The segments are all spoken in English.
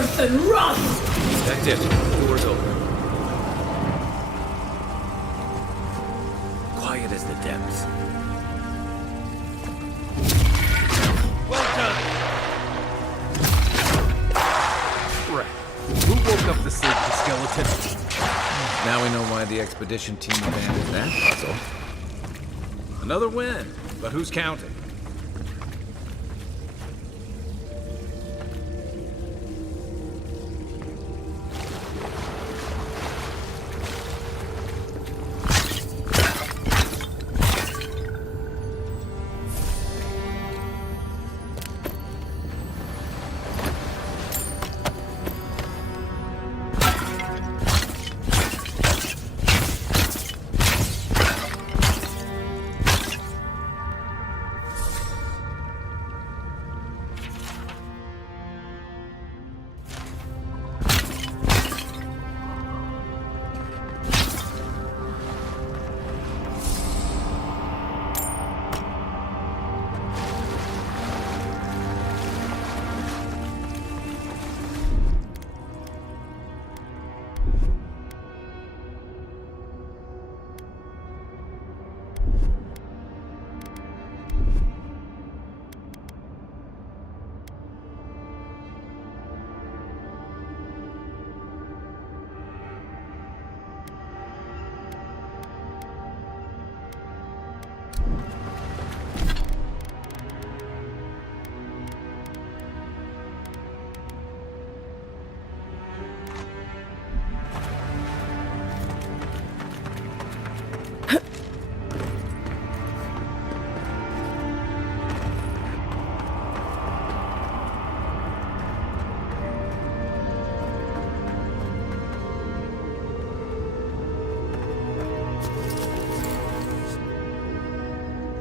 earth and rot! Detective, the door's open. Quiet as the depths. Well done! Right. Who woke up the sleeping skeleton? Now we know why the expedition team abandoned that puzzle. Another win, but who's counting?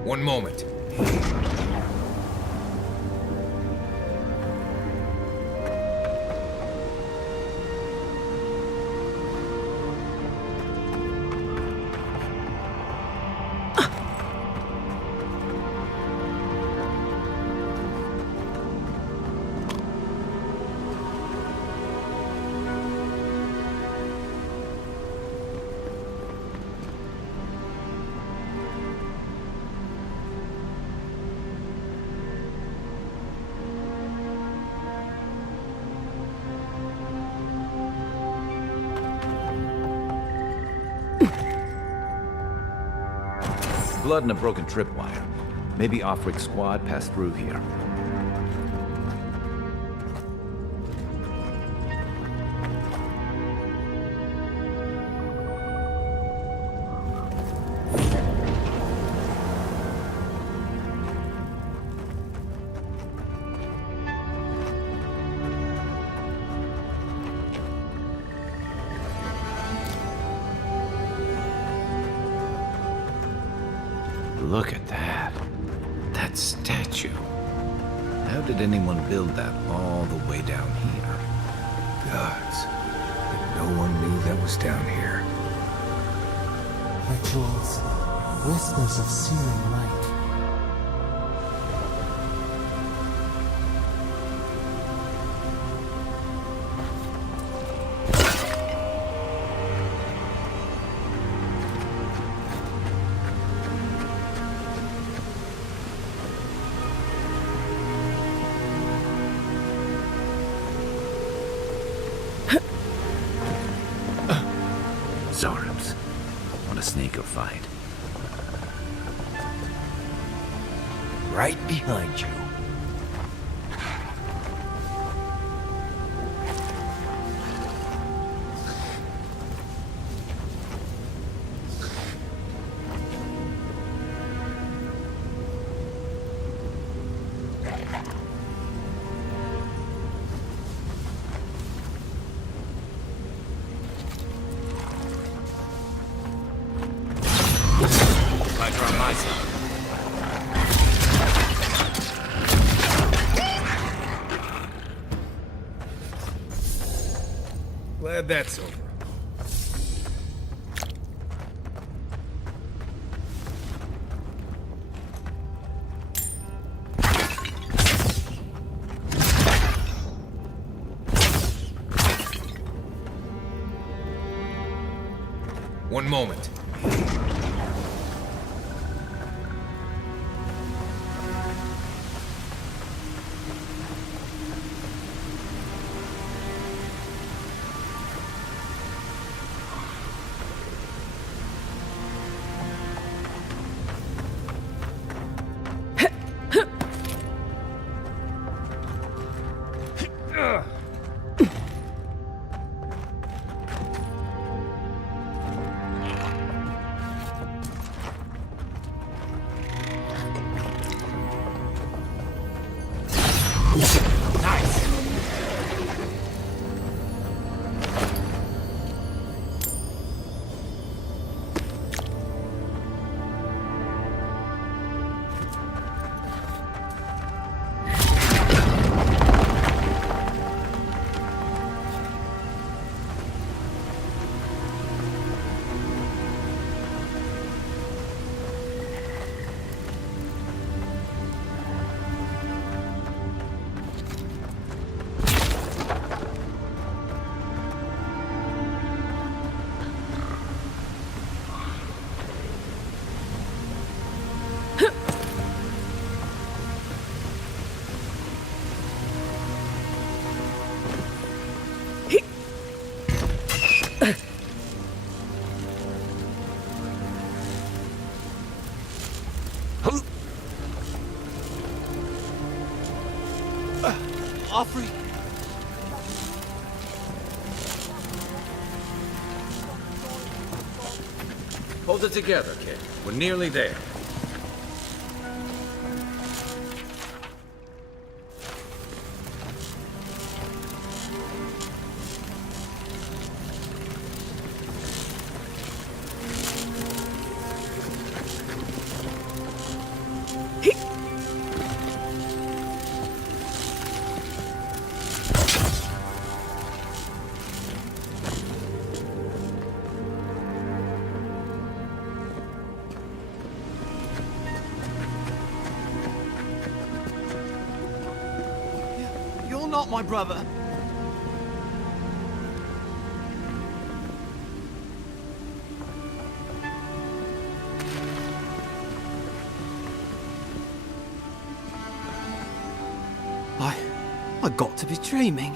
One moment. Blood and a broken tripwire. Maybe Offric squad passed through here. Look at that. That statue. How did anyone build that all the way down here? Gods. But no one knew that was down here. Rituals, whispers of searing light. Zarms. Want a snake or fight? Right behind you. Glad you're on my side. Glad that's over. One moment. Offrey! Hold it together, kid. We're nearly there. You're not my brother. I got to be dreaming.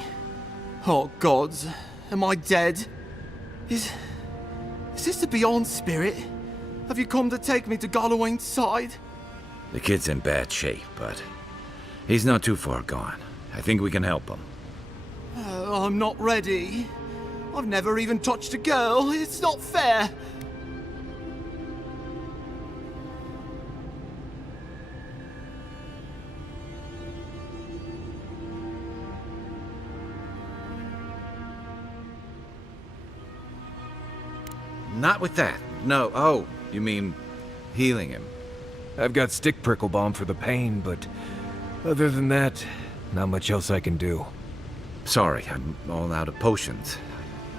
Oh gods, am I dead? Is this the Beyond Spirit? Have you come to take me to Galloway's side? The kid's in bad shape, but he's not too far gone. I think we can help him. I'm not ready. I've never even touched a girl. It's not fair. Not with that. No. Oh, you mean healing him? I've got stick prickle balm for the pain, but other than that, not much else I can do. Sorry, I'm all out of potions.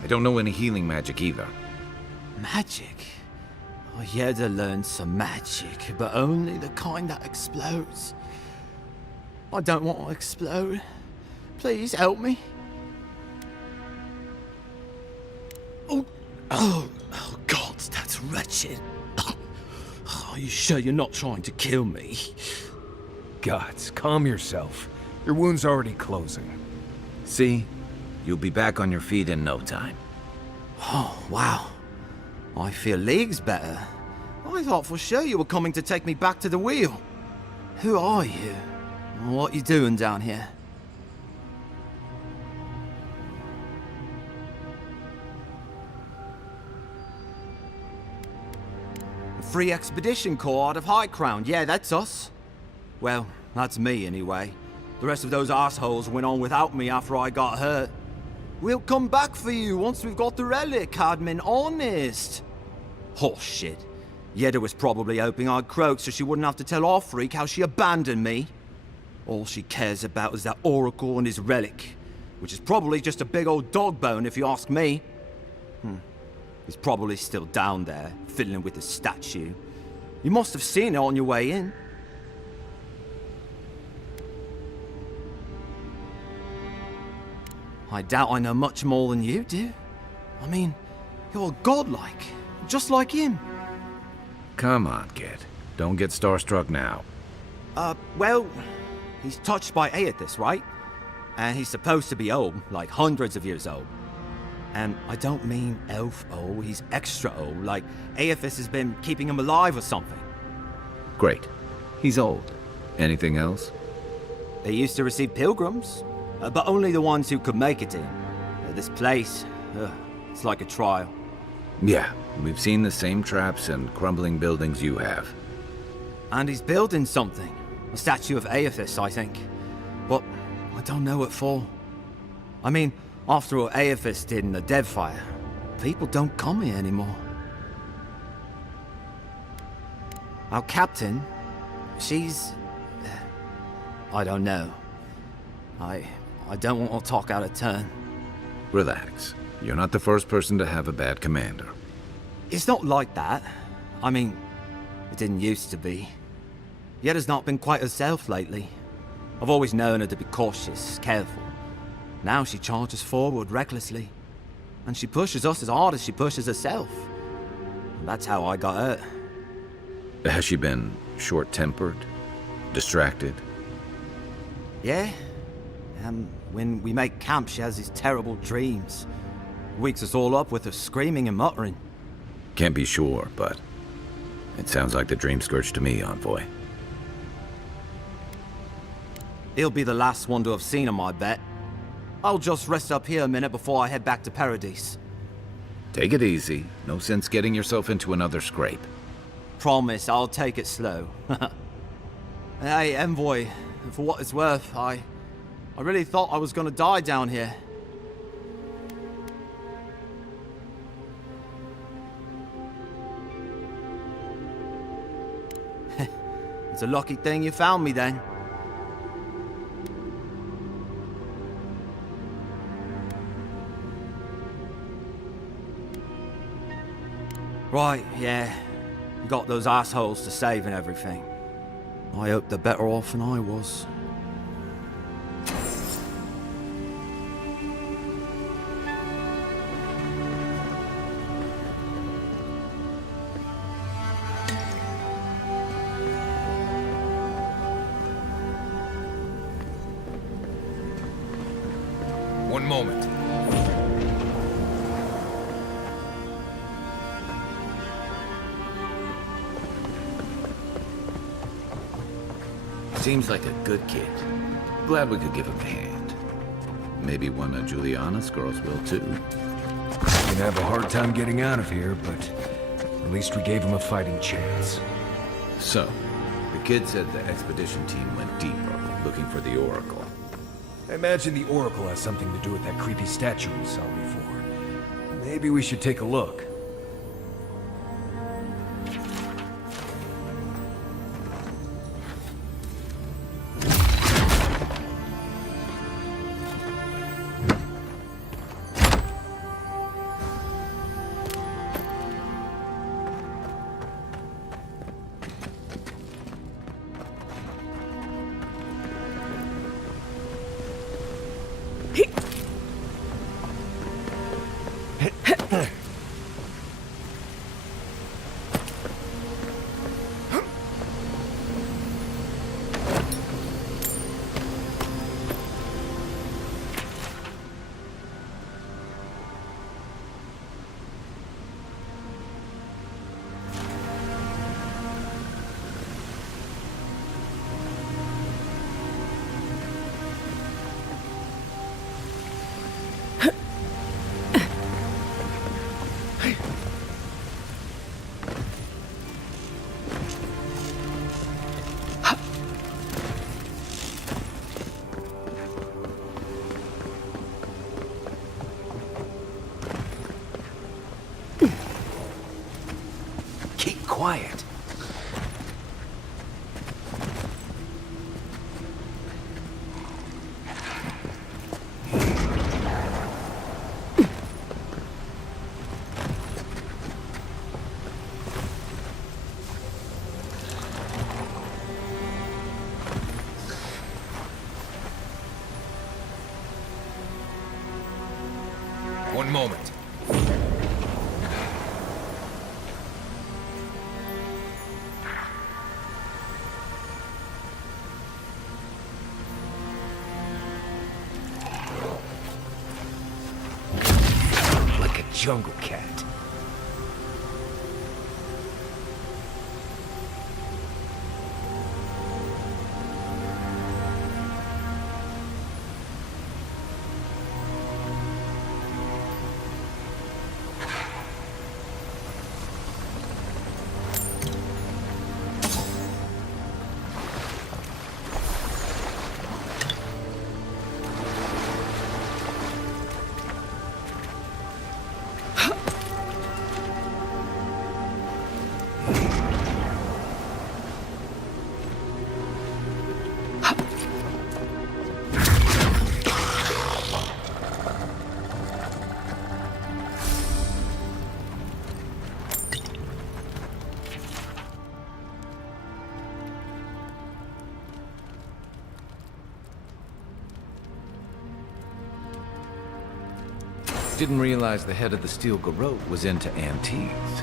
I don't know any healing magic either. Magic? I had to learn some magic, but only the kind that explodes. I don't want to explode. Please help me. Oh, God, that's wretched. Are you sure you're not trying to kill me? Gods, calm yourself. Your wound's already closing. See? You'll be back on your feet in no time. Oh, wow. I feel leagues better. I thought for sure you were coming to take me back to the wheel. Who are you? What you doing down here? Free Expedition Corps out of High Crown. Yeah, that's us. Well, that's me anyway. The rest of those assholes went on without me after I got hurt. We'll come back for you once we've got the relic, Admin, honest. Horse shit. Yeda was probably hoping I'd croak so she wouldn't have to tell Offreak how she abandoned me. All she cares about is that Oracle and his relic, which is probably just a big old dog bone if you ask me. He's probably still down there, fiddling with the statue. You must have seen it on your way in. I doubt I know much more than you do. I mean, you're godlike. just like him. Come on, kid. Don't get starstruck now. Well, he's touched by Aethys, right? And he's supposed to be old, like hundreds of years old. And I don't mean elf old, he's extra old, like Aethys has been keeping him alive or something. Great. He's old. Anything else? They used to receive pilgrims, but only the ones who could make it in. This place, it's like a trial. Yeah, we've seen the same traps and crumbling buildings you have. And he's building something. A statue of Aethys, I think. But I don't know what for. I mean, after all Aethys did in the Deadfire, people don't come here anymore. Our captain, she's... I don't know. I don't want to talk out of turn. Relax. You're not the first person to have a bad commander. It's not like that. I mean, it didn't used to be. Yetta's not been quite herself lately. I've always known her to be cautious, careful. Now she charges forward recklessly. And she pushes us as hard as she pushes herself. And that's how I got hurt. Has she been short-tempered? Distracted? Yeah. When we make camp, she has these terrible dreams. Wakes us all up with her screaming and muttering. Can't be sure, but it sounds like the dream scourge to me, Envoy. He'll be the last one to have seen him, I bet. I'll just rest up here a minute before I head back to Paradise. Take it easy. No sense getting yourself into another scrape. Promise, I'll take it slow. Hey, Envoy, for what it's worth, I really thought I was gonna die down here. It's a lucky thing you found me then. Right, yeah. You got those assholes to save and everything. I hope they're better off than I was. One moment. Seems like a good kid. Glad we could give him a hand. Maybe one of Juliana's girls will too. He's gonna have a hard time getting out of here, but at least we gave him a fighting chance. So, the kid said the expedition team went deeper, looking for the Oracle. I imagine the Oracle has something to do with that creepy statue we saw before. Maybe we should take a look. Keep quiet. One moment. jungle cat. Didn't realize the head of the steel garrote was into antiques.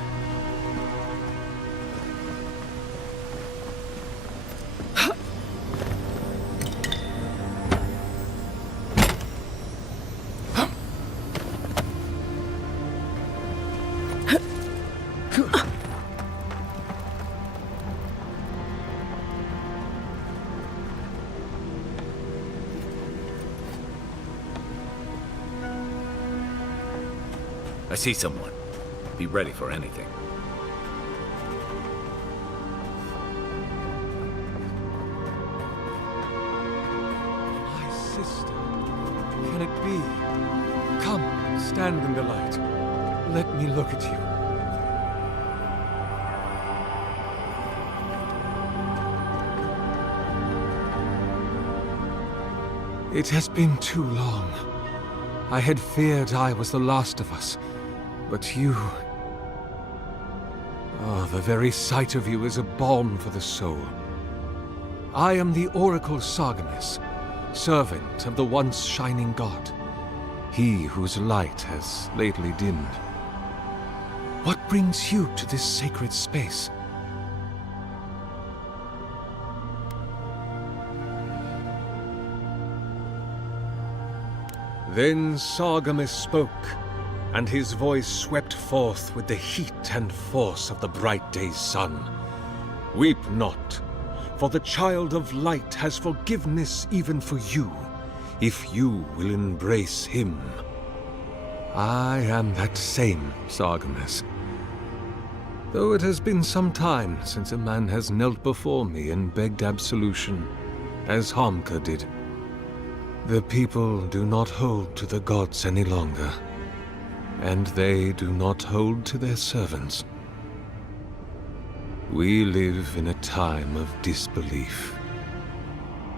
I see someone. Be ready for anything. My sister. Can it be? Come, stand in the light. Let me look at you. It has been too long. I had feared I was the last of us. But you... Oh, the very sight of you is a balm for the soul. I am the Oracle Sargamas, servant of the once shining god, he whose light has lately dimmed. What brings you to this sacred space? Then Sargamas spoke, and his voice swept forth with the heat and force of the bright day's sun. Weep not, for the child of light has forgiveness even for you, if you will embrace him. I am that same Sargamas. Though it has been some time since a man has knelt before me and begged absolution, as Hamka did. The people do not hold to the gods any longer, and they do not hold to their servants. We live in a time of disbelief.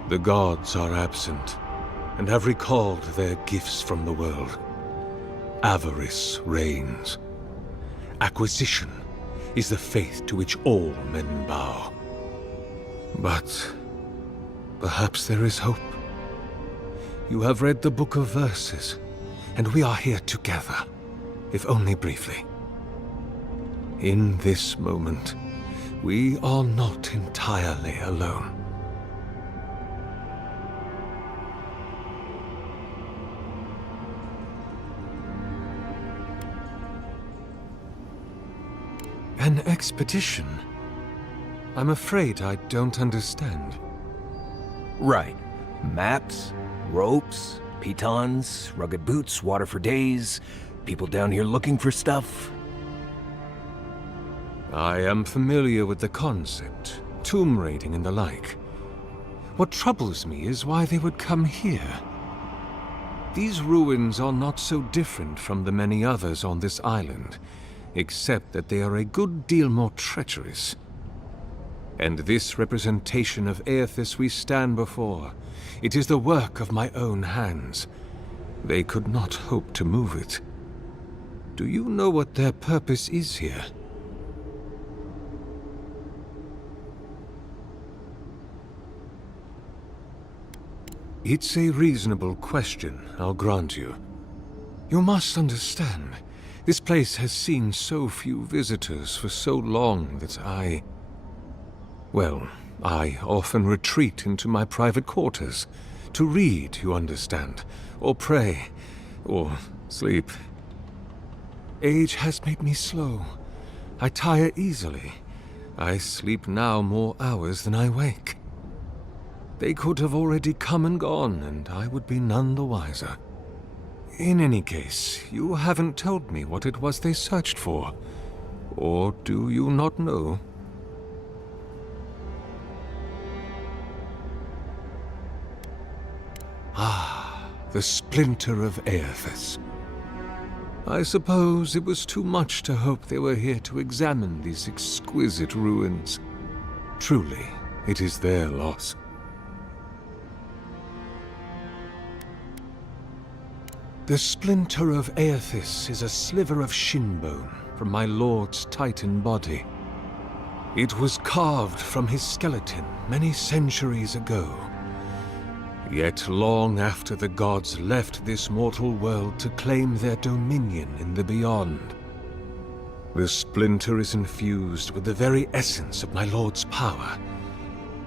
The gods are absent, and have recalled their gifts from the world. Avarice reigns. Acquisition is the faith to which all men bow. But perhaps there is hope. You have read the Book of Verses, and we are here together, if only briefly. In this moment, we are not entirely alone. An expedition? I'm afraid I don't understand. Right. Maps, ropes, pitons, rugged boots, water for days, people down here looking for stuff. I am familiar with the concept, tomb raiding and the like. What troubles me is why they would come here. These ruins are not so different from the many others on this island, except that they are a good deal more treacherous. And this representation of Aethys we stand before, it is the work of my own hands. They could not hope to move it. Do you know what their purpose is here? It's a reasonable question, I'll grant you. You must understand, this place has seen so few visitors for so long that I often retreat into my private quarters. To read, you understand, or pray, or sleep. Age has made me slow. I tire easily. I sleep now more hours than I wake. They could have already come and gone, and I would be none the wiser. In any case, you haven't told me what it was they searched for. Or do you not know? Ah, the splinter of Aethys. I suppose it was too much to hope they were here to examine these exquisite ruins. Truly, it is their loss. The splinter of Aethys is a sliver of shin bone from my lord's Titan body. It was carved from his skeleton many centuries ago. Yet long after the gods left this mortal world to claim their dominion in the beyond, the splinter is infused with the very essence of my lord's power,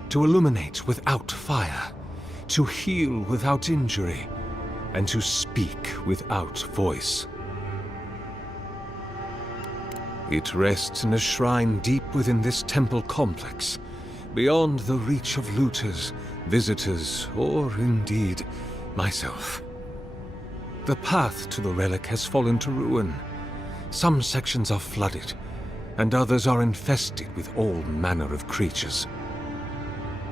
to illuminate without fire, to heal without injury, and to speak without voice. It rests in a shrine deep within this temple complex, beyond the reach of looters, visitors, or indeed, myself. The path to the relic has fallen to ruin. Some sections are flooded, and others are infested with all manner of creatures.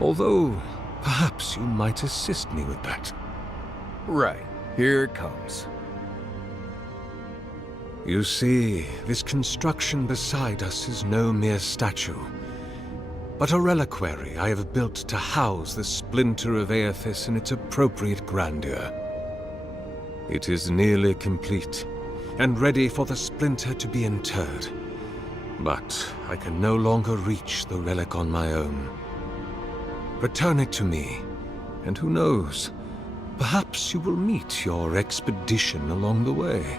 Although, perhaps you might assist me with that. Right. Here it comes. You see, this construction beside us is no mere statue, but a reliquary I have built to house the splinter of Aethys in its appropriate grandeur. It is nearly complete, and ready for the splinter to be interred. But I can no longer reach the relic on my own. Return it to me, and who knows, perhaps you will meet your expedition along the way.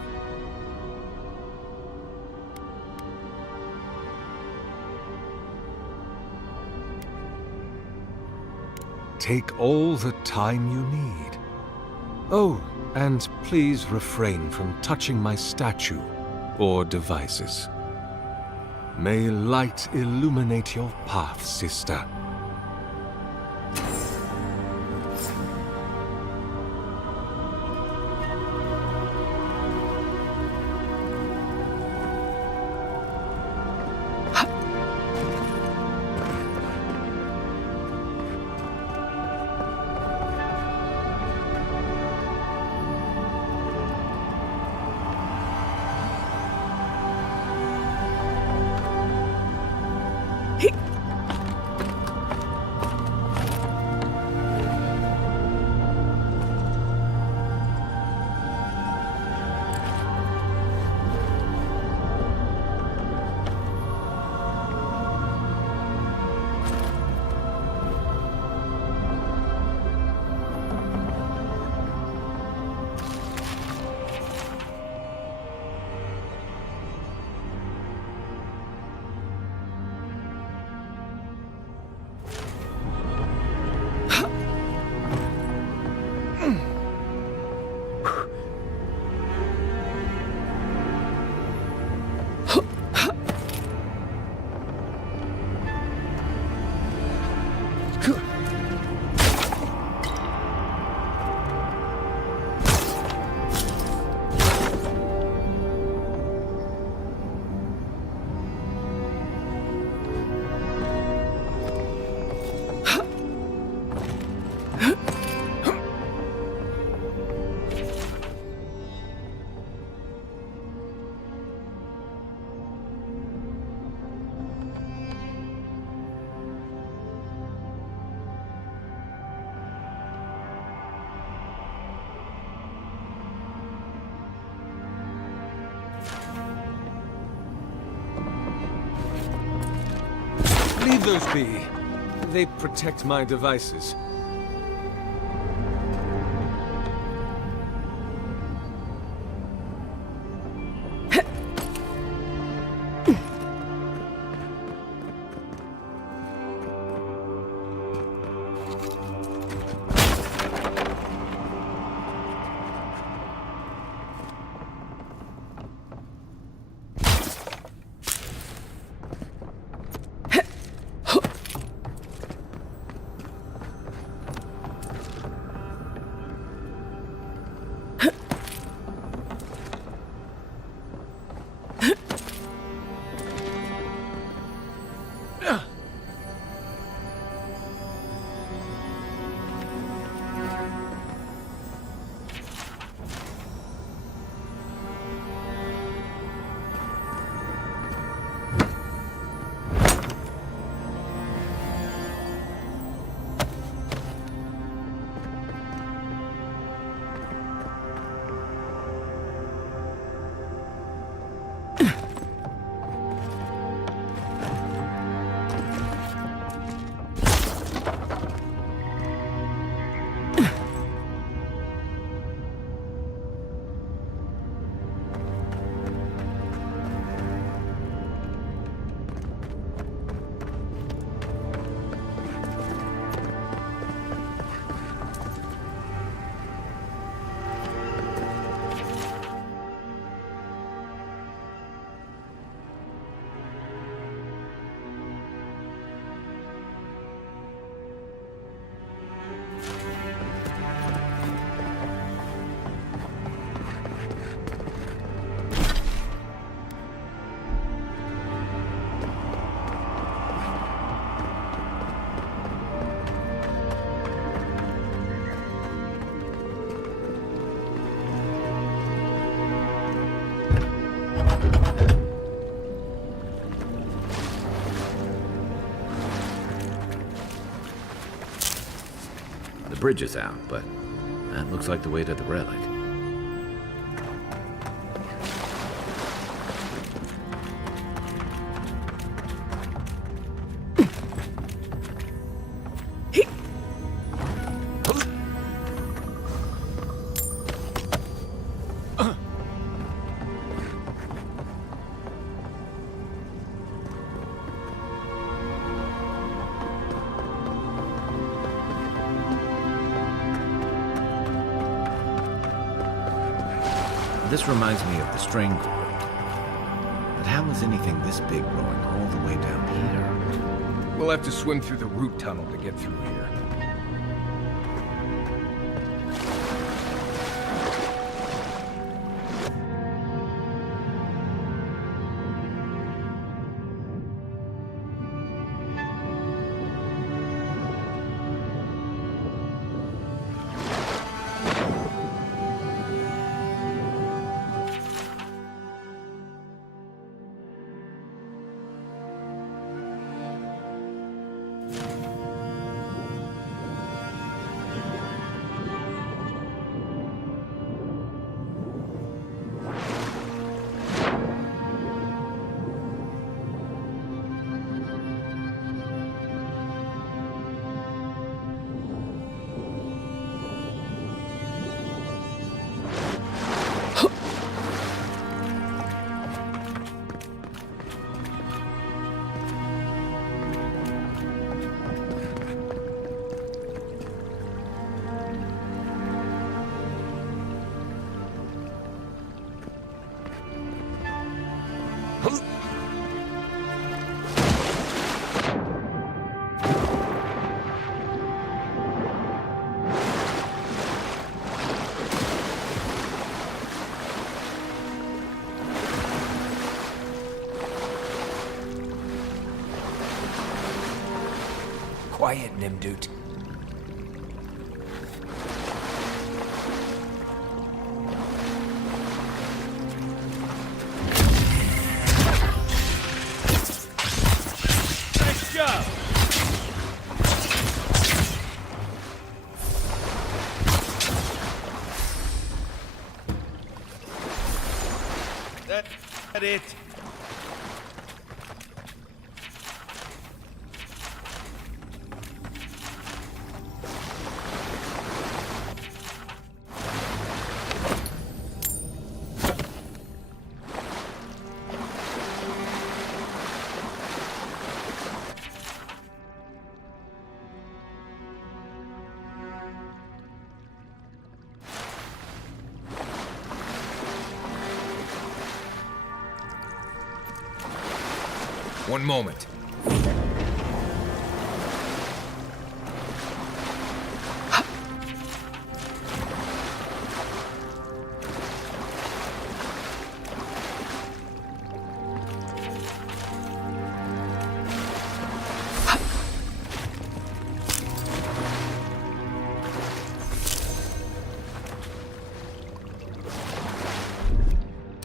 Take all the time you need. Oh, and please refrain from touching my statue or devices. May light illuminate your path, sister. Leave those be. They protect my devices. The bridge is out, but that looks like the way to the relic. This reminds me of the strain cord. But how is anything this big growing all the way down here? We'll have to swim through the root tunnel to get through here. Quiet, Nimdut. Nice job! That's it. One moment.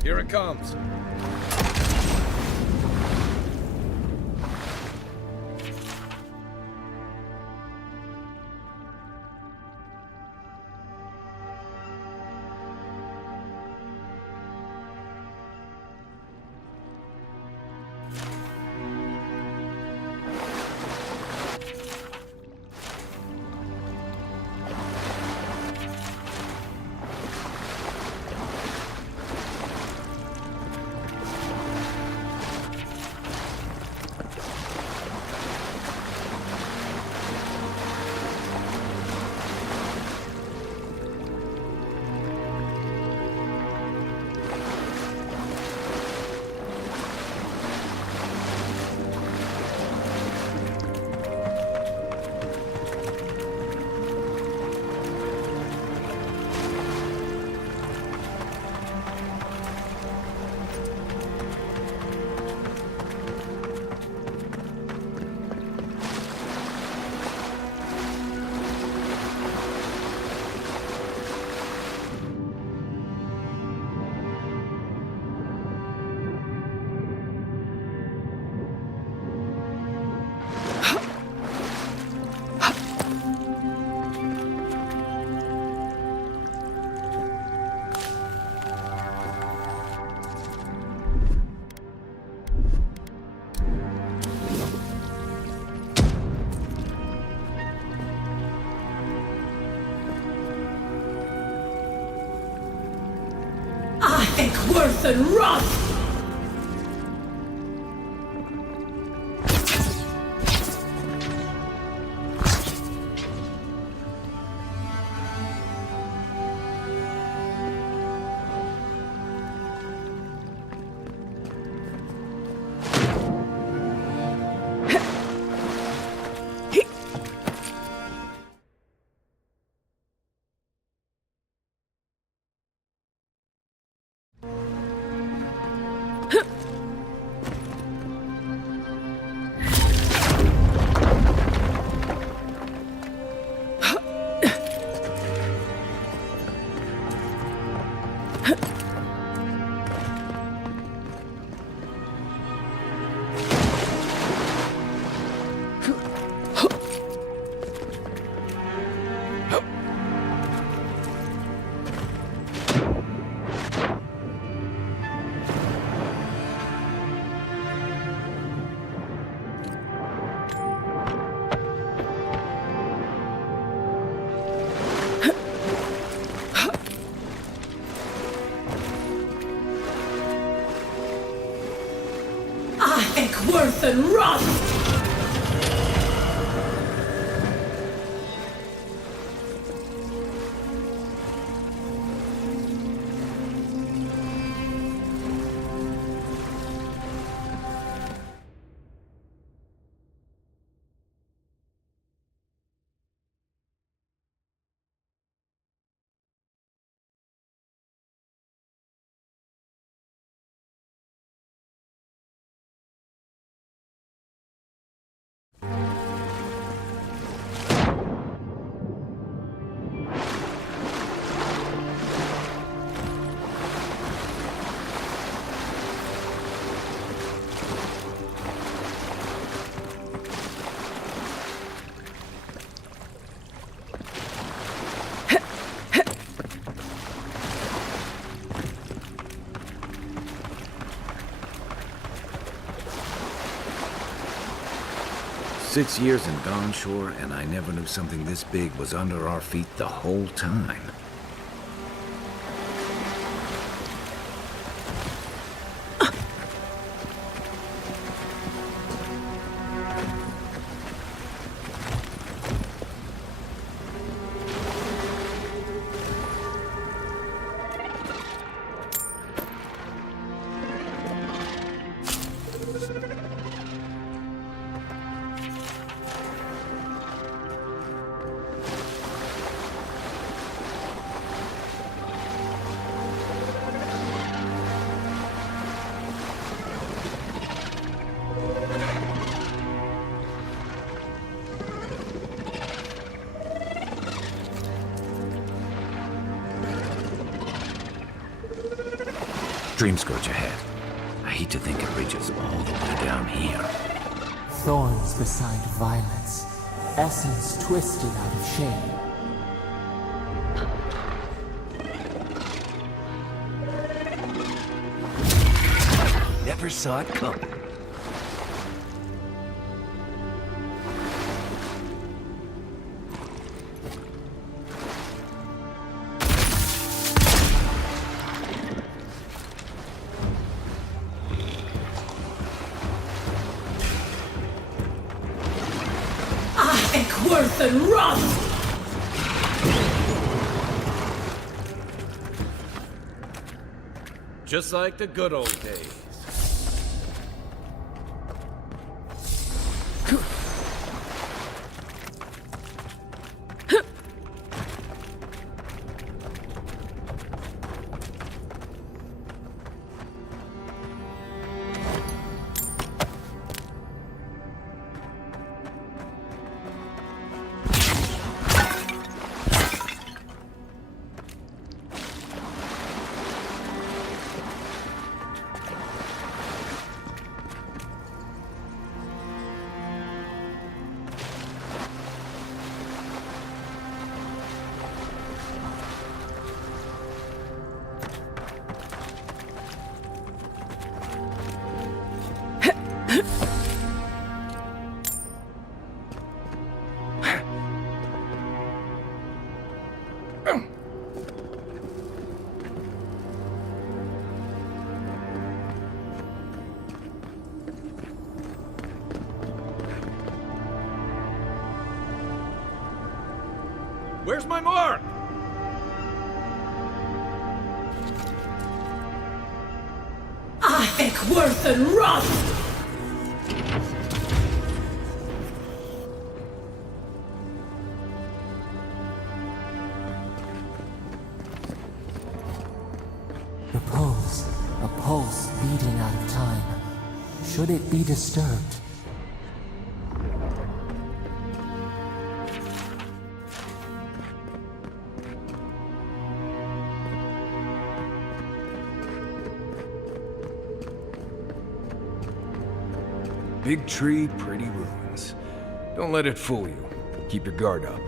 Here it comes. worse than rust! Worse than rust! "6 years in Dawnshore, and I never knew something this big was under our feet the whole time." Dream Scourge ahead. I hate to think it reaches all the way down here. Thorns beside violets, essence twisted out of shade. Never saw it coming. Worse than rust! Just like the good old days. Where's my mark? Ekworth and Rust! A pulse beating out of time. Should it be disturbed? Big tree, pretty ruins. Don't let it fool you. Keep your guard up.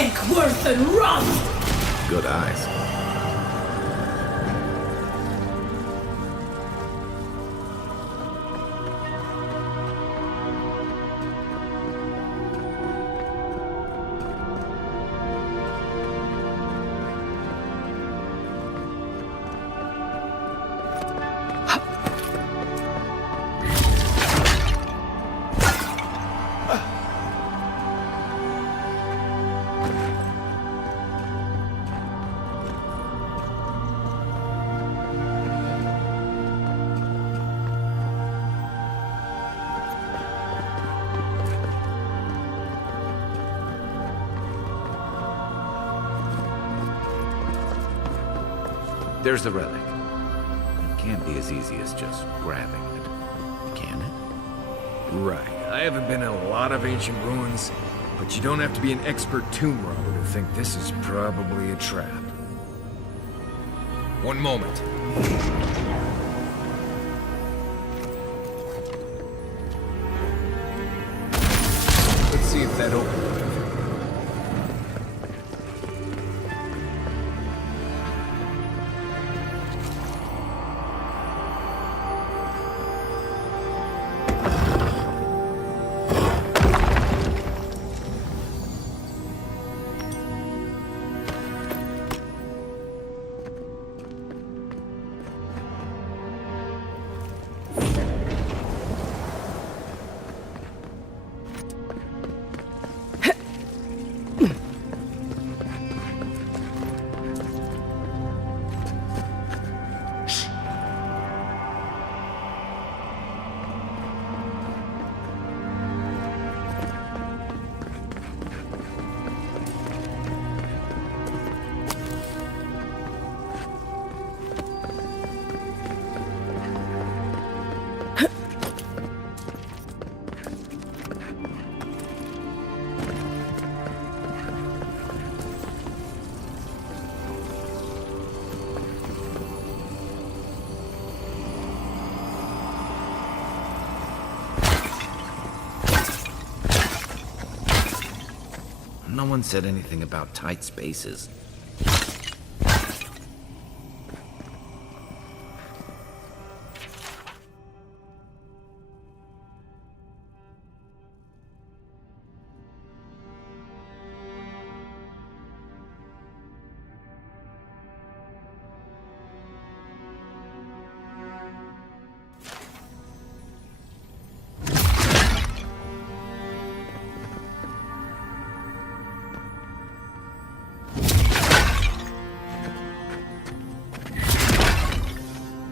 Ekworth and Rust! Good eyes. There's the relic. It can't be as easy as just grabbing it, can it? Right. I haven't been in a lot of ancient ruins, but you don't have to be an expert tomb robber to think this is probably a trap. One moment. Let's see if that opens. No one said anything about tight spaces.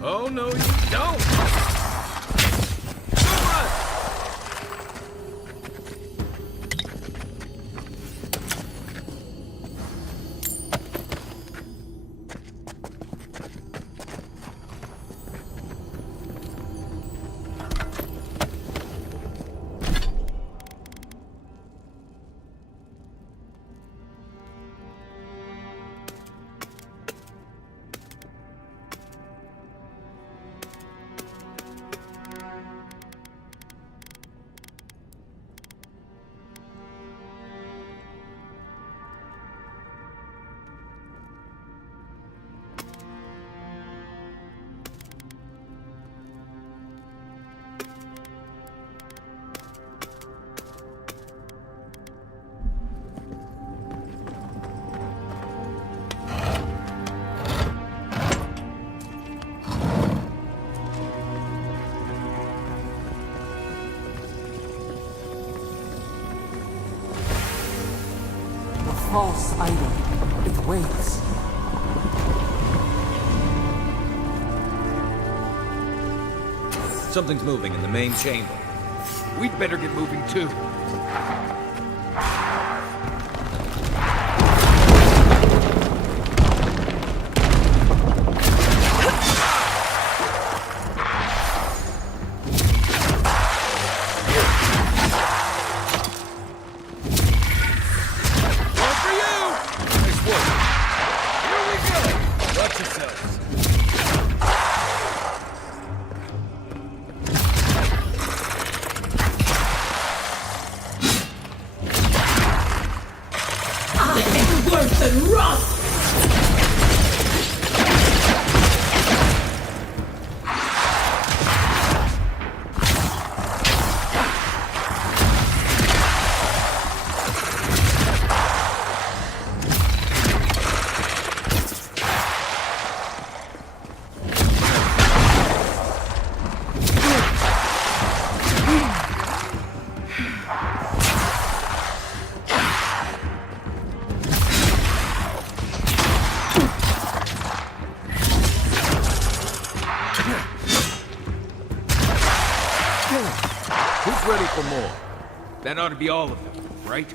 Oh, no, you don't! false idol. It waits. Something's moving in the main chamber. We'd better get moving too. Worse than rust! Who's ready for more? That ought to be all of them, right?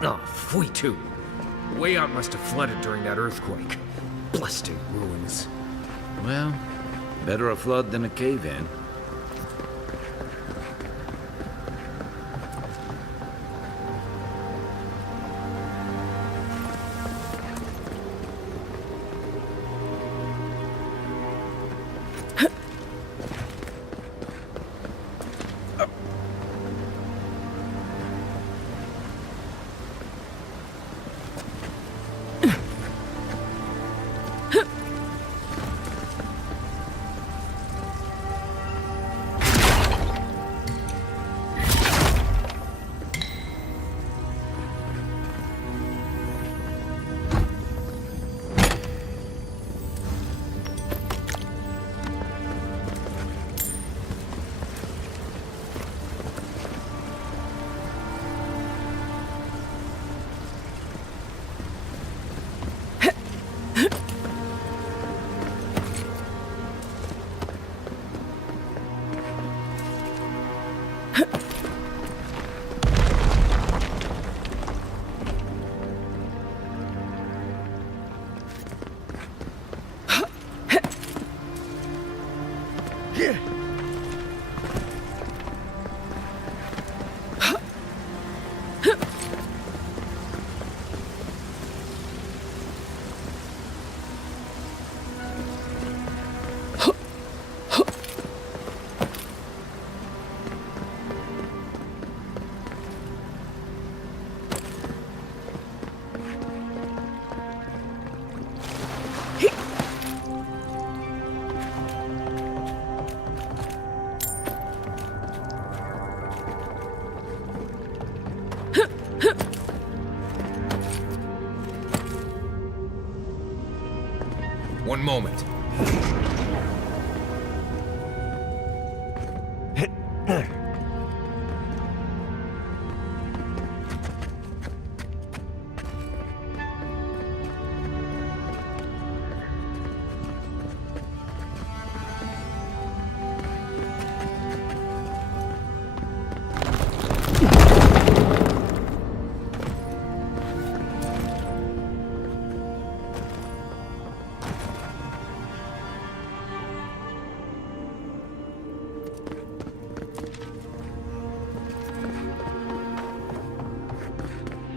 Oh, Fui too. The way out must have flooded during that earthquake. Blasted ruins. Well, better a flood than a cave-in. One moment.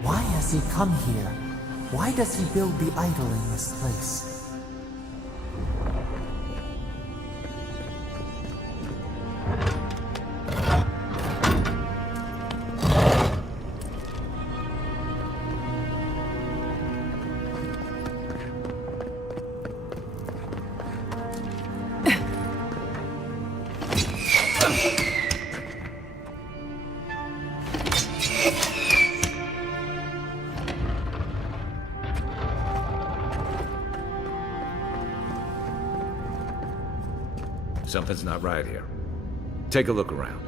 Why has he come here? Why does he build the idol in this place? Something's not right here. Take a look around.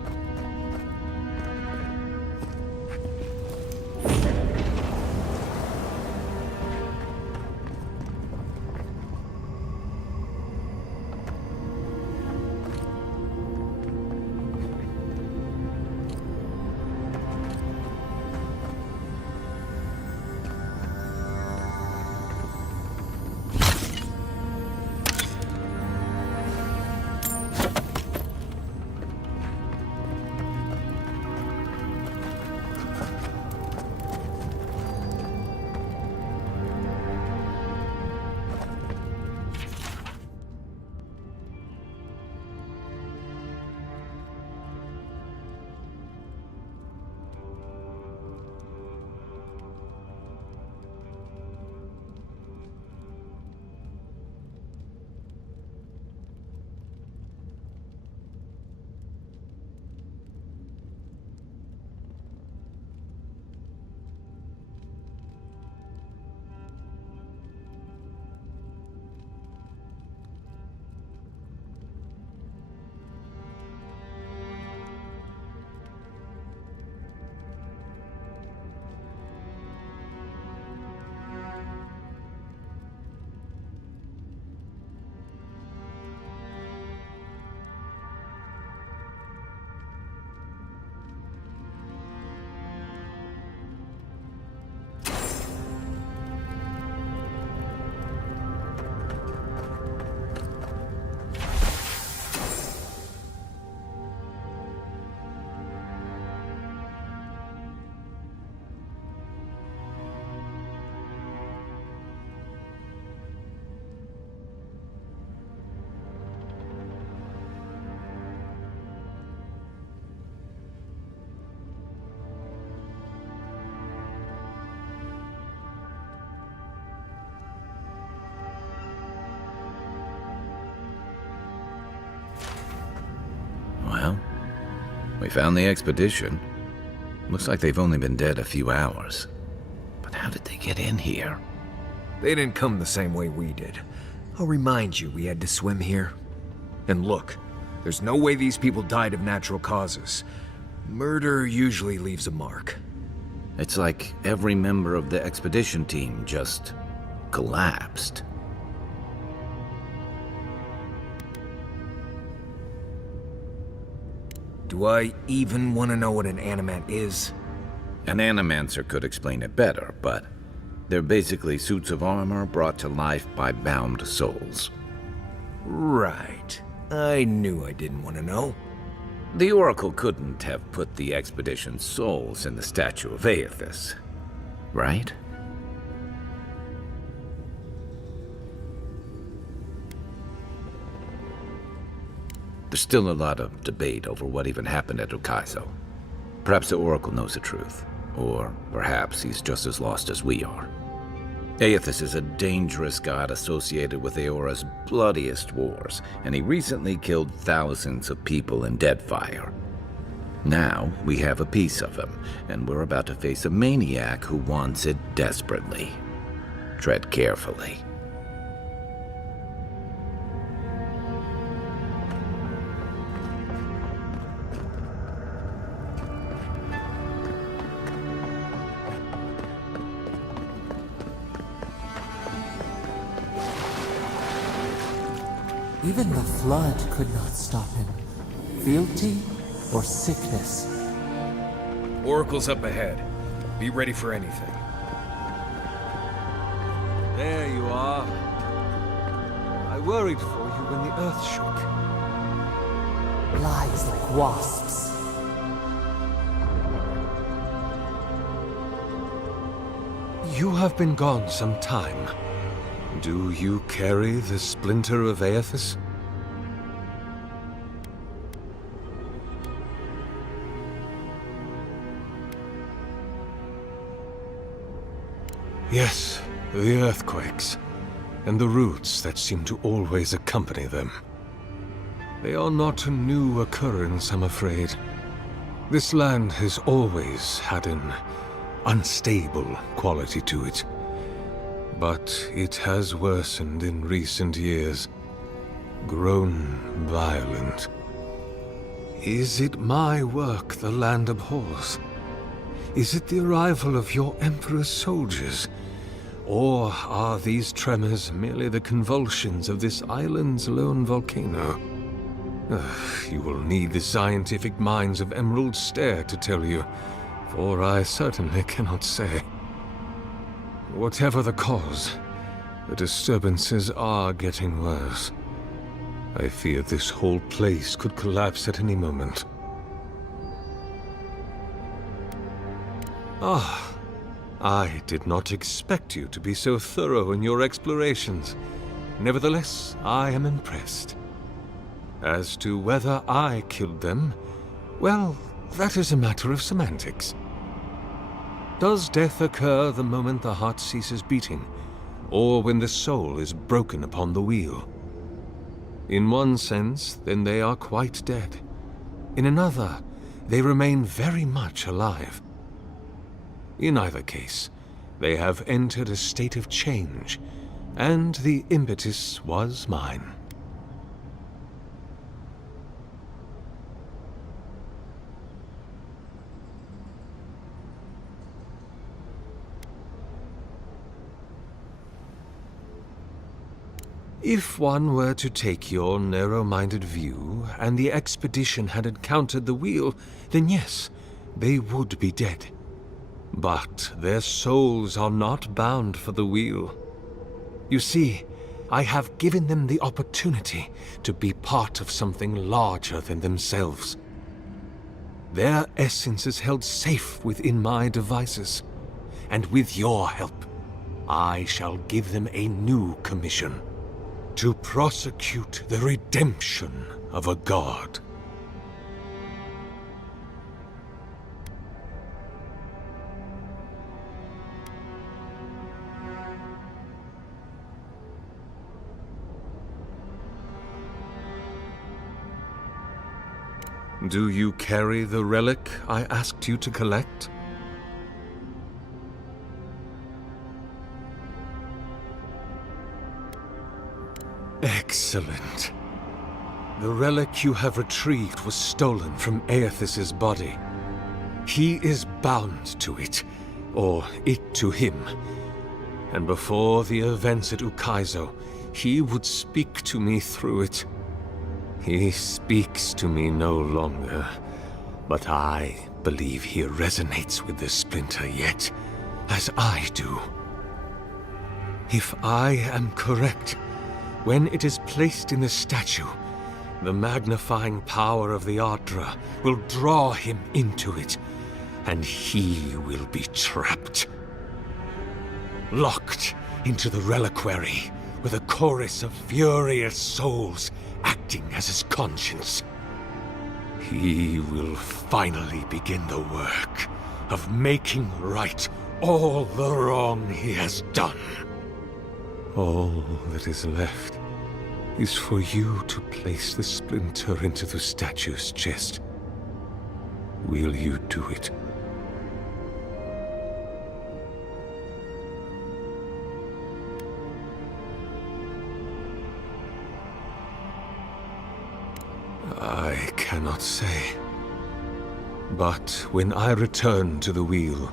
Well, we found the expedition. Looks like they've only been dead a few hours. But how did they get in here? They didn't come the same way we did. I'll remind you we had to swim here. And look, there's no way these people died of natural causes. Murder usually leaves a mark. It's like every member of the expedition team just collapsed. Do I even want to know what an animat is? An animancer could explain it better, but they're basically suits of armor brought to life by bound souls. Right. I knew I didn't want to know. The Oracle couldn't have put the expedition's souls in the statue of Aethys, right? There's still a lot of debate over what even happened at Ukaizo. Perhaps the Oracle knows the truth, or perhaps he's just as lost as we are. Aethys is a dangerous god associated with Eora's bloodiest wars, and he recently killed thousands of people in Deadfire. Now, we have a piece of him, and we're about to face a maniac who wants it desperately. Tread carefully. Even the flood could not stop him. Fealty or sickness. Oracle's up ahead. Be ready for anything. There you are. I worried for you when the earth shook. Lies like wasps. You have been gone some time. Do you carry the splinter of Aethys? Yes, the earthquakes, and the roots that seem to always accompany them. They are not a new occurrence, I'm afraid. This land has always had an unstable quality to it. But it has worsened in recent years. grown violent. Is it my work the land abhors? Is it the arrival of your Emperor's soldiers? Or are these tremors merely the convulsions of this island's lone volcano? You will need the scientific minds of Emerald Stair to tell you, for I certainly cannot say. Whatever the cause, the disturbances are getting worse. I fear this whole place could collapse at any moment. Ah, I did not expect you to be so thorough in your explorations. Nevertheless, I am impressed. As to whether I killed them, well, that is a matter of semantics. Does death occur the moment the heart ceases beating, or when the soul is broken upon the wheel? In one sense, then they are quite dead. In another, they remain very much alive. In either case, they have entered a state of change, and the impetus was mine. If one were to take your narrow-minded view, and the expedition had encountered the wheel, then yes, they would be dead. But their souls are not bound for the wheel. You see, I have given them the opportunity to be part of something larger than themselves. Their essence is held safe within my devices, and with your help, I shall give them a new commission. To prosecute the redemption of a god. Do you carry the relic I asked you to collect? Excellent. The relic you have retrieved was stolen from Aethis's body. He is bound to it, or it to him. And before the events at Ukaizo, he would speak to me through it. He speaks to me no longer, but I believe he resonates with the splinter yet, as I do. If I am correct, when it is placed in the statue, the magnifying power of the Ardra will draw him into it, and he will be trapped. Locked into the reliquary with a chorus of furious souls acting as his conscience. He will finally begin the work of making right all the wrong he has done. All that is left is for you to place the splinter into the statue's chest. Will you do it? I cannot say. But when I return to the wheel,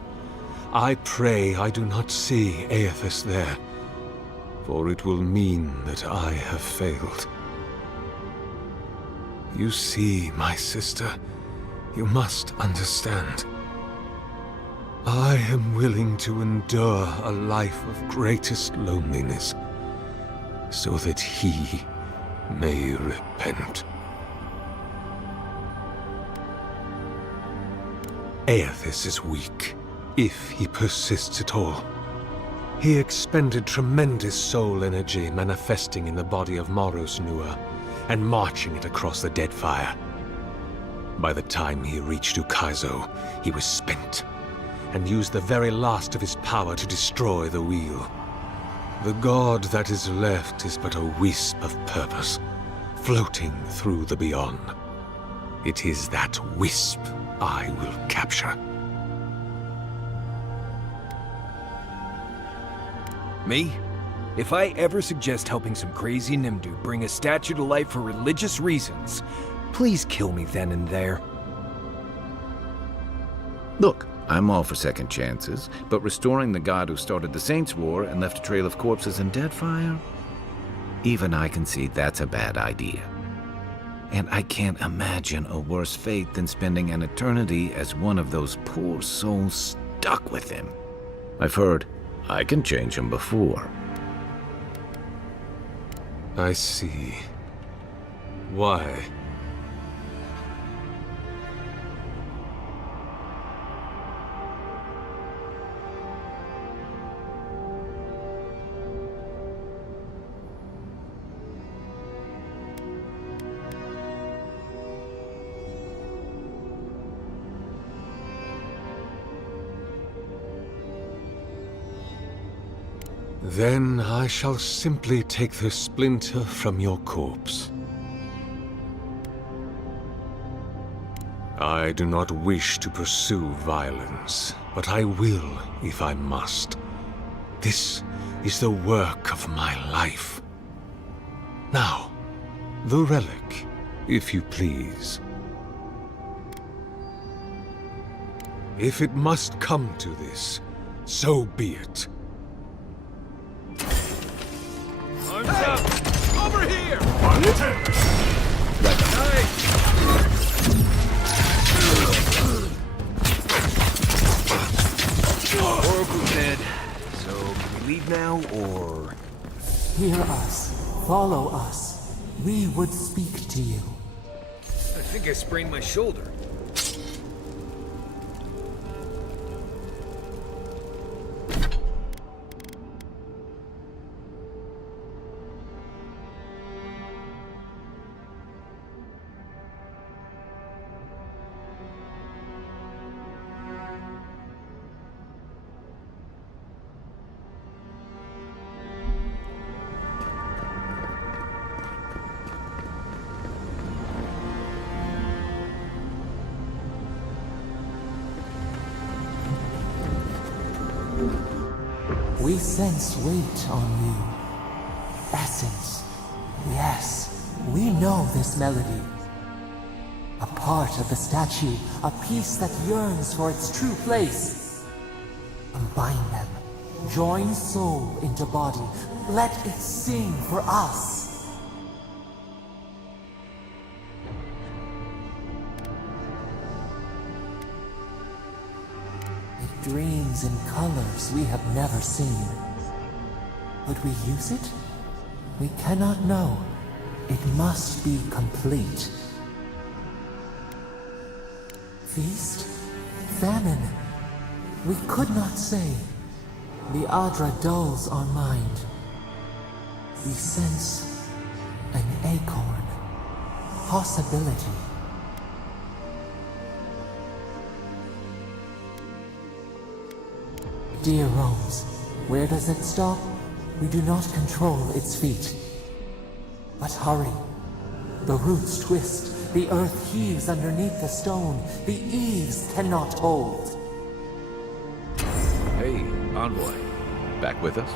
I pray I do not see Aethys there. For it will mean that I have failed. You see, my sister, you must understand. I am willing to endure a life of greatest loneliness, so that he may repent. Aethys is weak, if he persists at all. He expended tremendous soul energy manifesting in the body of Moros Nua and marching it across the Deadfire. By the time he reached Ukaizo, he was spent and used the very last of his power to destroy the wheel. The god that is left is but a wisp of purpose, floating through the beyond. It is that wisp I will capture. Me? If I ever suggest helping some crazy Nimdu bring a statue to life for religious reasons, please kill me then and there. Look, I'm all for second chances, but restoring the god who started the Saints' War and left a trail of corpses and Deadfire? Even I can see that's a bad idea. And I can't imagine a worse fate than spending an eternity as one of those poor souls stuck with him. I've heard I can change him before. I see. Why? Then I shall simply take the splinter from your corpse. I do not wish to pursue violence, but I will if I must. This is the work of my life. Now, the relic, if you please. If it must come to this, so be it. Over here! Oracle's dead, so can we leave now, or...? Hear us. Follow us. We would speak to you. I think I sprained my shoulder. We sense weight on you. Essence. Yes, we know this melody. A part of the statue, a piece that yearns for its true place. Combine them. Join soul into body. Let it sing for us. It dreams in colors we have never seen. Would we use it? We cannot know. It must be complete. Feast? Famine? We could not say. The Adra dulls our mind. We sense an acorn. Possibility. Dear Rose, where does it stop? We do not control its feet. But hurry. The roots twist, the earth heaves underneath the stone, the eaves cannot hold. Hey, Envoy. Back with us?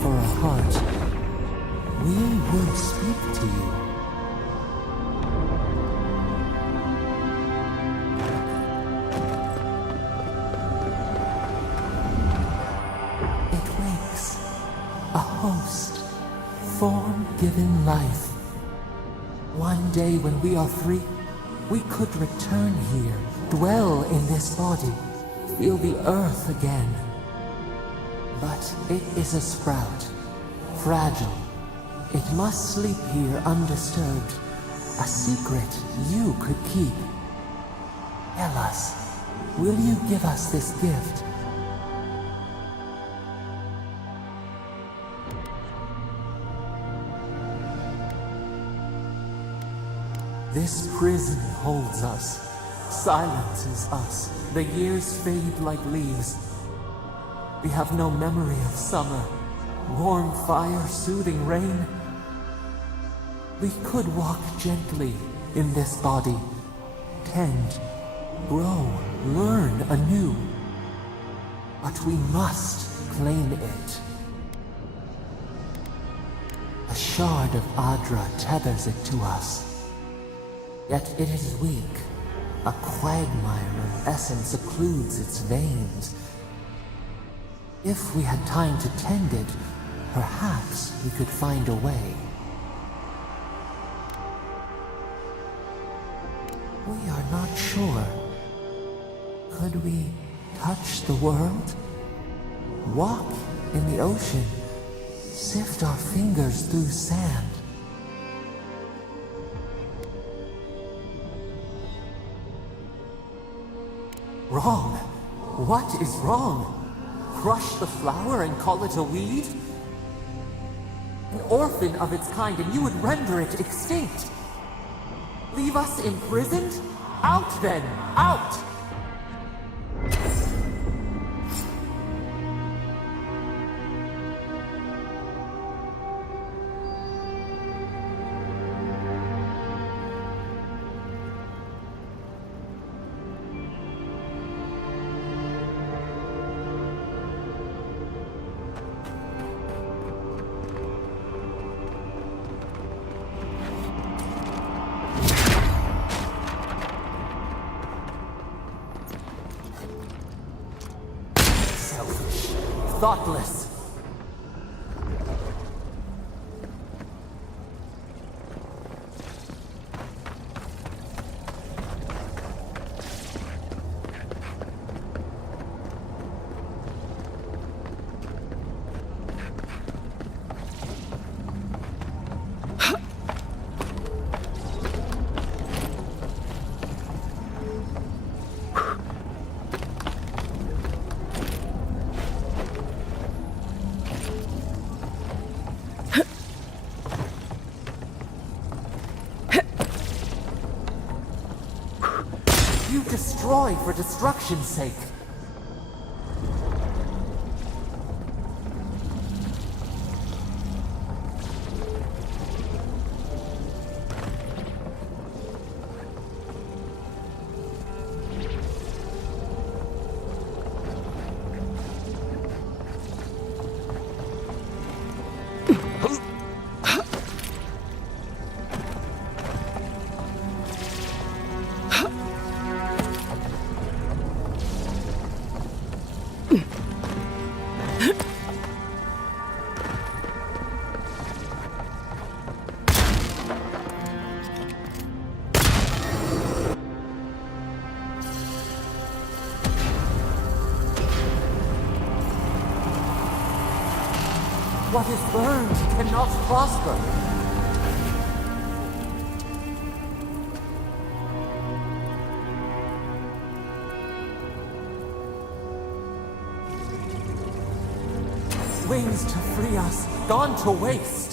For a heart, we would speak to you. It wakes, a host, form-given life. One day when we are free, we could return here, dwell in this body, feel the earth again. But it is a sprout, fragile. It must sleep here undisturbed. A secret you could keep. Tell us, will you give us this gift? This prison holds us, silences us. The years fade like leaves. We have no memory of summer, warm fire, soothing rain. We could walk gently in this body, tend, grow, learn anew. But we must claim it. A shard of Adra tethers it to us. Yet it is weak. A quagmire of essence occludes its veins. If we had time to tend it, perhaps we could find a way. We are not sure. Could we touch the world? Walk in the ocean? Sift our fingers through sand? Wrong? What is wrong? Crush the flower and call it a weed? An orphan of its kind, and you would render it extinct. Leave us imprisoned? Out then! Out! Selfish. Thoughtless. You destroy for destruction's sake. What is burned cannot prosper. Wings to free us, gone to waste.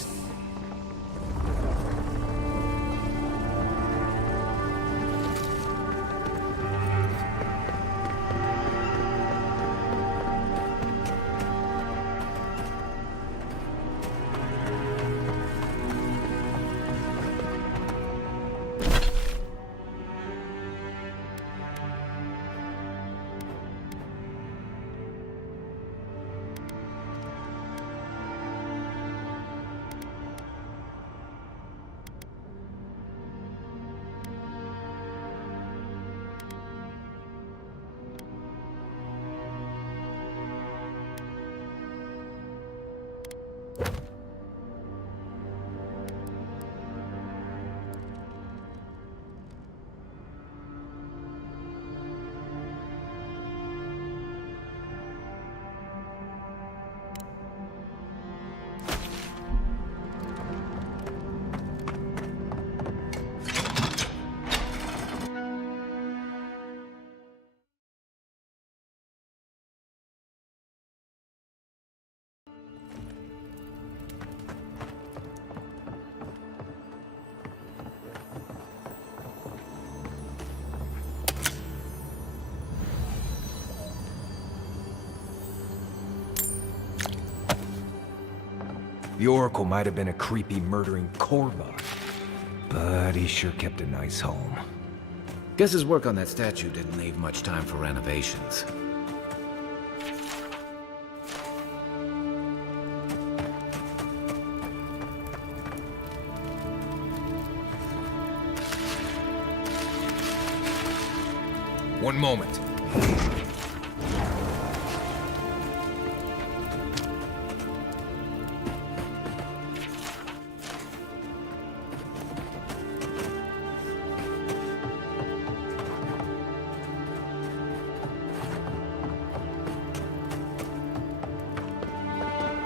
The Oracle might have been a creepy, murdering Korva, but he sure kept a nice home. Guess his work on that statue didn't leave much time for renovations. One moment.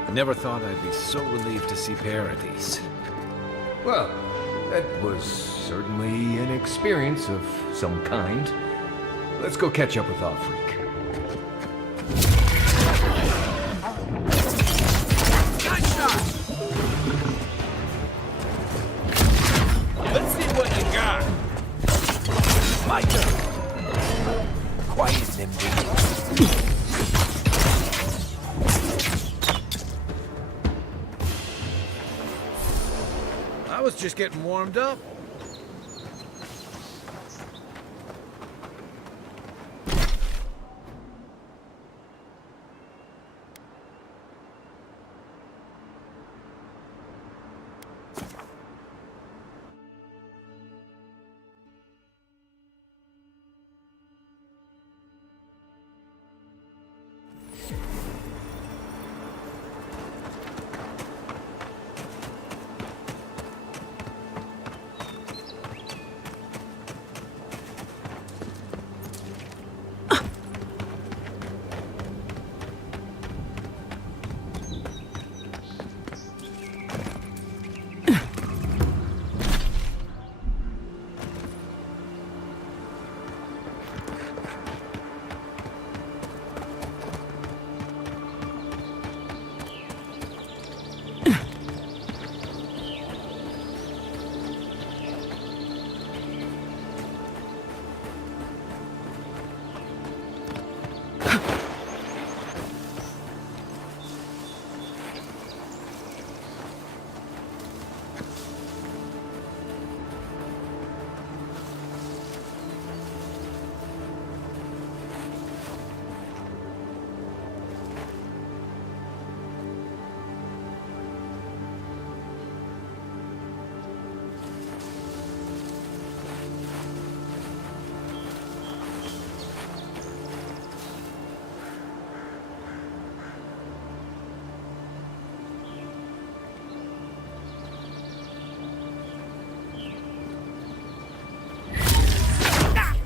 I never thought I'd be so relieved to see Paradise. Well, that was certainly an experience of some kind. Let's go catch up with Freak. Let's see what you got. My turn. Quiet them, dude. I was just getting warmed up.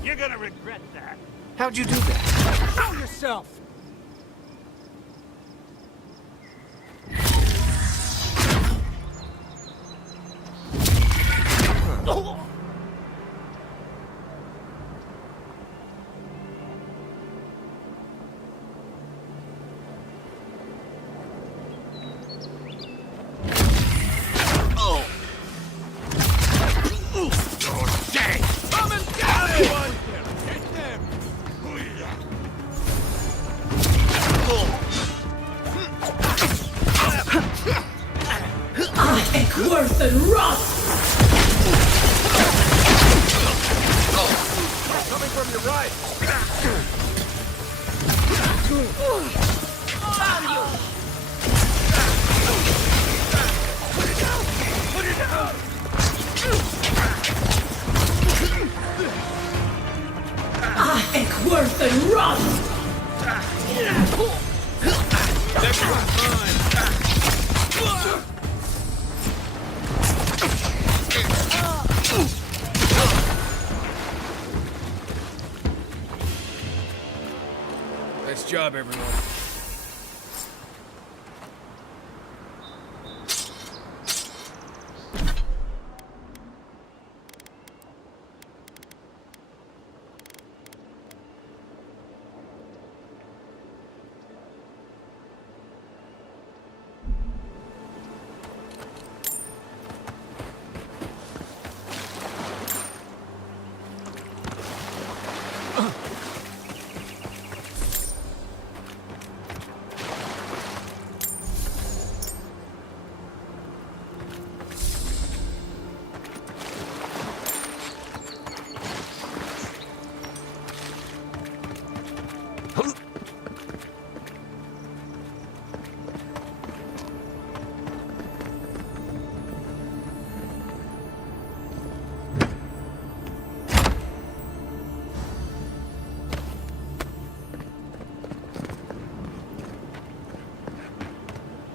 You're gonna regret that. How'd you do that? Show yourself! Worth and rust! Coming from your right. I think worth and rust! Next one's mine! Nice job, everyone.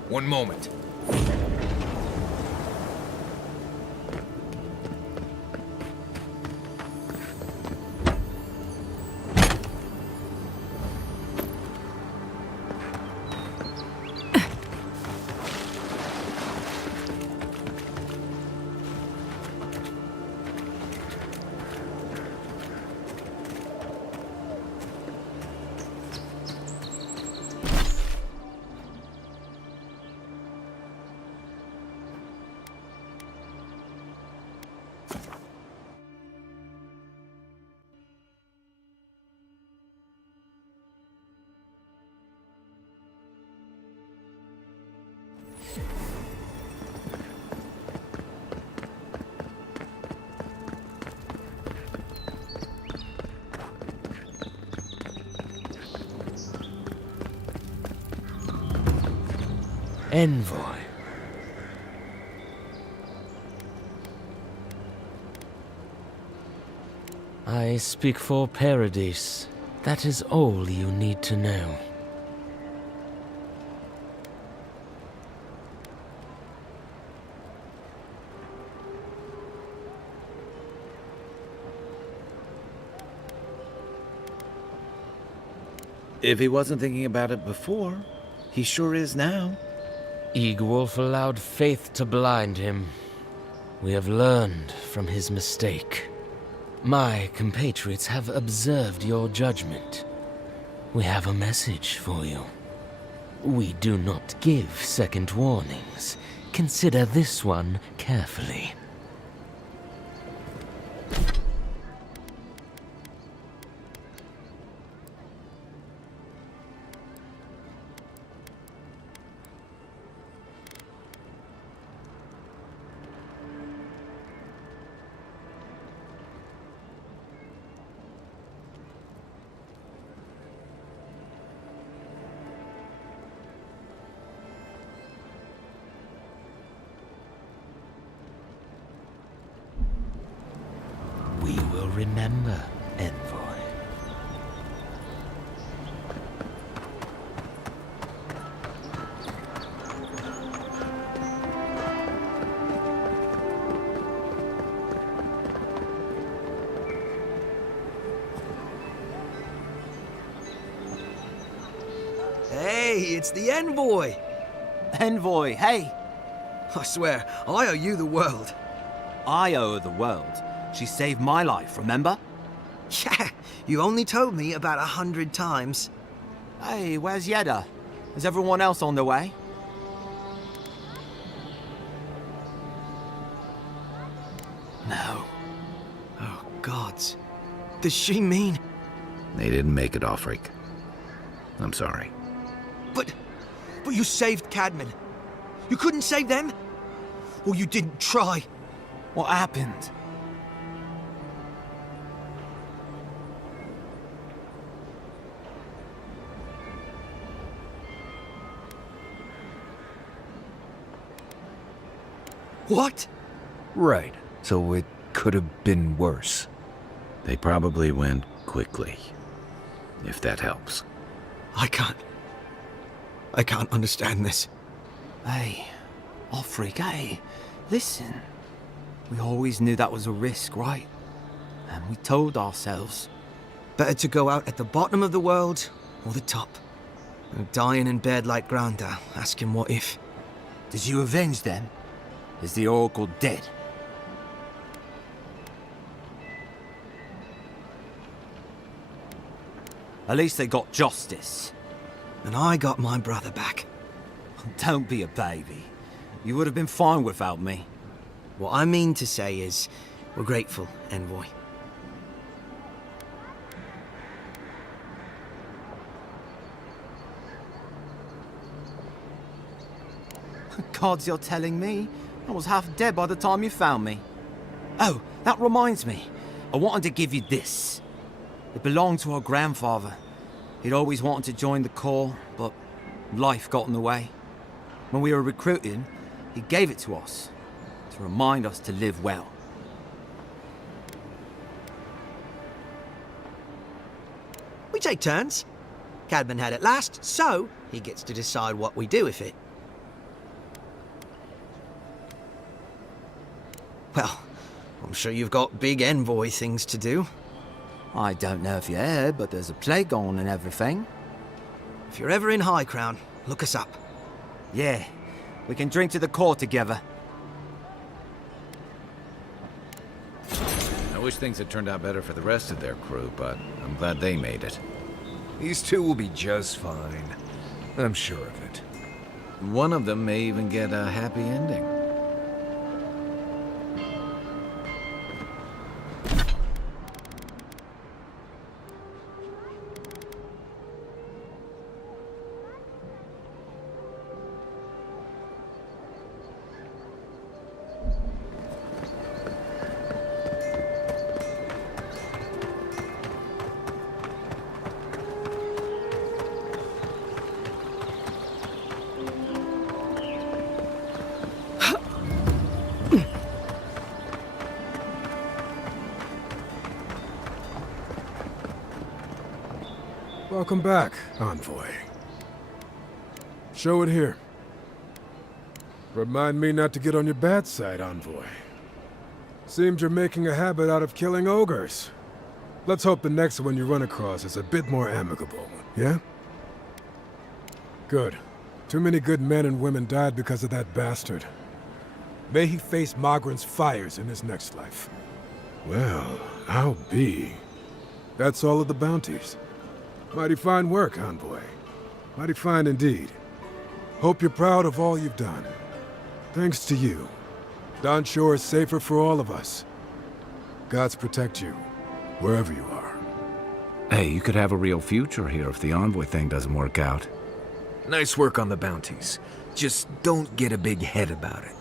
One moment. Envoy. I speak for Paradise. That is all you need to know. If he wasn't thinking about it before, he sure is now. Eagwolf allowed faith to blind him. We have learned from his mistake. My compatriots have observed your judgment. We have a message for you. We do not give second warnings. Consider this one carefully. We will remember, Envoy. Hey, it's the Envoy! Envoy, hey! I swear, I owe you the world. I owe her the world. She saved my life, remember? Yeah, you only told me about 100 times. Hey, where's Yeda? Is everyone else on their way? No. Oh, gods. Does she mean... They didn't make it, Offric. I'm sorry. But you saved Cadman. You couldn't save them? Or you didn't try? What happened? What? Right. So it could have been worse. They probably went quickly, if that helps. I can't understand this. Hey, Offric, hey, listen. We always knew that was a risk, right? And we told ourselves. Better to go out at the bottom of the world or the top. And dying in bed like Granda, asking what if. Did you avenge them? Is the Oracle dead? At least they got justice. And I got my brother back. Don't be a baby. You would have been fine without me. What I mean to say is, we're grateful, Envoy. Gods, you're telling me? I was half dead by the time you found me. Oh, that reminds me. I wanted to give you this. It belonged to our grandfather. He'd always wanted to join the Corps, but life got in the way. When we were recruiting, he gave it to us to remind us to live well. We take turns. Cadman had it last, so he gets to decide what we do with it. Well, I'm sure you've got big envoy things to do. I don't know if you heard, but there's a plague on and everything. If you're ever in High Crown, look us up. Yeah, we can drink to the court together. I wish things had turned out better for the rest of their crew, but I'm glad they made it. These two will be just fine. I'm sure of it. One of them may even get a happy ending. Welcome back, Envoy. Show it here. Remind me not to get on your bad side, Envoy. Seems you're making a habit out of killing ogres. Let's hope the next one you run across is a bit more amicable, yeah? Good. Too many good men and women died because of that bastard. May he face Magran's fires in his next life. Well, I'll be. That's all of the bounties. Mighty fine work, Envoy. Mighty fine indeed. Hope you're proud of all you've done. Thanks to you, Don Shore is safer for all of us. Gods protect you, wherever you are. Hey, you could have a real future here if the Envoy thing doesn't work out. Nice work on the bounties. Just don't get a big head about it.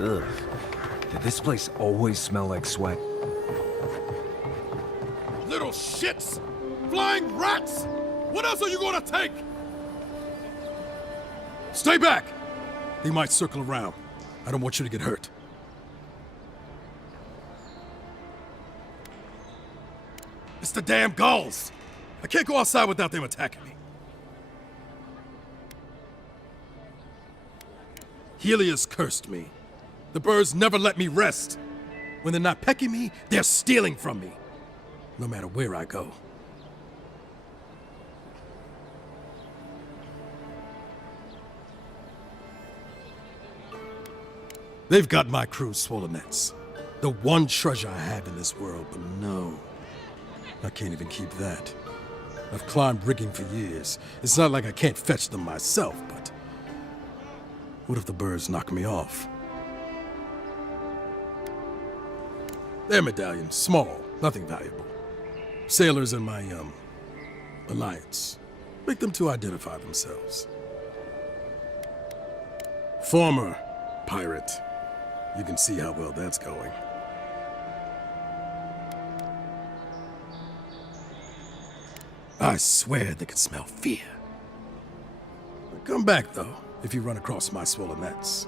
Ugh. Did this place always smell like sweat? Little shits! Flying rats! What else are you gonna take? Stay back! They might circle around. I don't want you to get hurt. It's the damn gulls! I can't go outside without them attacking me. Helios cursed me. The birds never let me rest. When they're not pecking me, they're stealing from me. No matter where I go. They've got my crew's swollen nets. The one treasure I have in this world, but no. I can't even keep that. I've climbed rigging for years. It's not like I can't fetch them myself, but... What if the birds knock me off? They're medallions, small, nothing valuable. Sailors in my, alliance. Make them to identify themselves. Former pirate. You can see how well that's going. I swear they can smell fear. Come back, though, if you run across my swollenettes.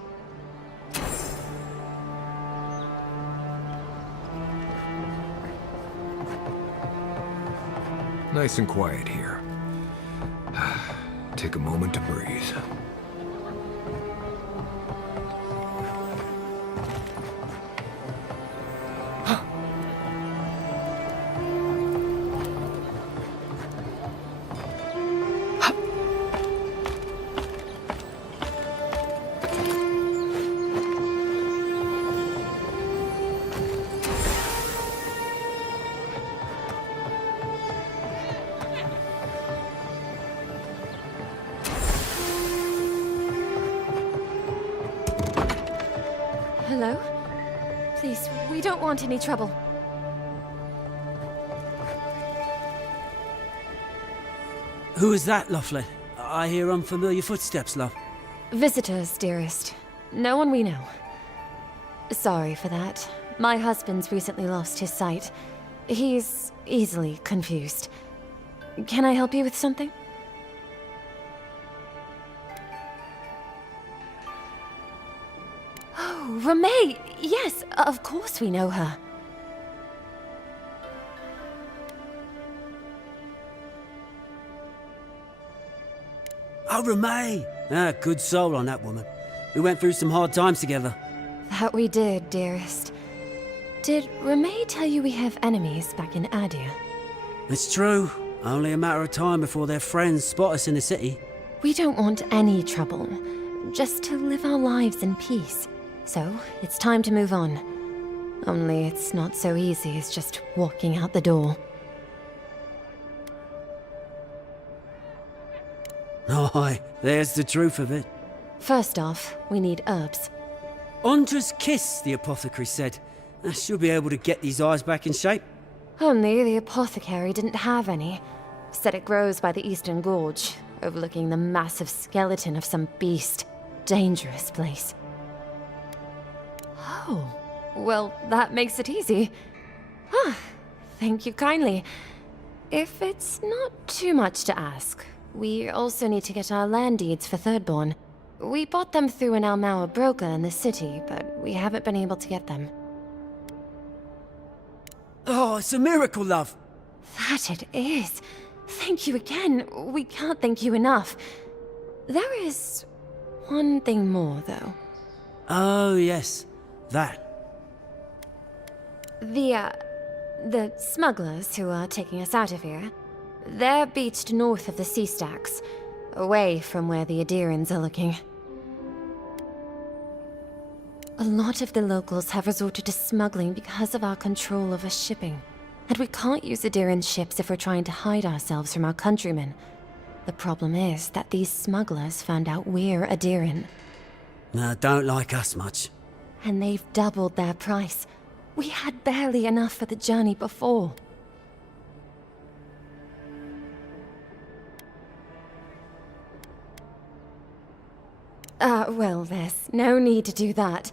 Nice and quiet here. Take a moment to breathe. Hello? Please, we don't want any trouble. Who is that, Lovely? I hear unfamiliar footsteps, love. Visitors, dearest. No one we know. Sorry for that. My husband's recently lost his sight. He's easily confused. Can I help you with something? Oh, Ramay! Yes, of course we know her. Oh, Ramay! Ah, good soul on that woman. We went through some hard times together. That we did, dearest. Did Ramay tell you we have enemies back in Adia? It's true. Only a matter of time before their friends spot us in the city. We don't want any trouble. Just to live our lives in peace. So, it's time to move on. Only it's not so easy as just walking out the door. Aye, there's the truth of it. First off, we need herbs. Ondra's kiss, the apothecary said. She'll be able to get these eyes back in shape. Only the apothecary didn't have any. Said it grows by the Eastern Gorge, overlooking the massive skeleton of some beast. Dangerous place. Oh, well, that makes it easy. Ah, thank you kindly. If it's not too much to ask, we also need to get our land deeds for Thirdborn. We bought them through an Almaua broker in the city, but we haven't been able to get them. Oh, it's a miracle, love. That it is. Thank you again. We can't thank you enough. There is one thing more, though. Oh, yes. That. The smugglers who are taking us out of here, they're beached north of the sea stacks, away from where the Adirans are looking. A lot of the locals have resorted to smuggling because of our control over shipping. And we can't use Adiran ships if we're trying to hide ourselves from our countrymen. The problem is that these smugglers found out we're Adiran. Don't like us much. And they've doubled their price. We had barely enough for the journey before. Well, there's no need to do that.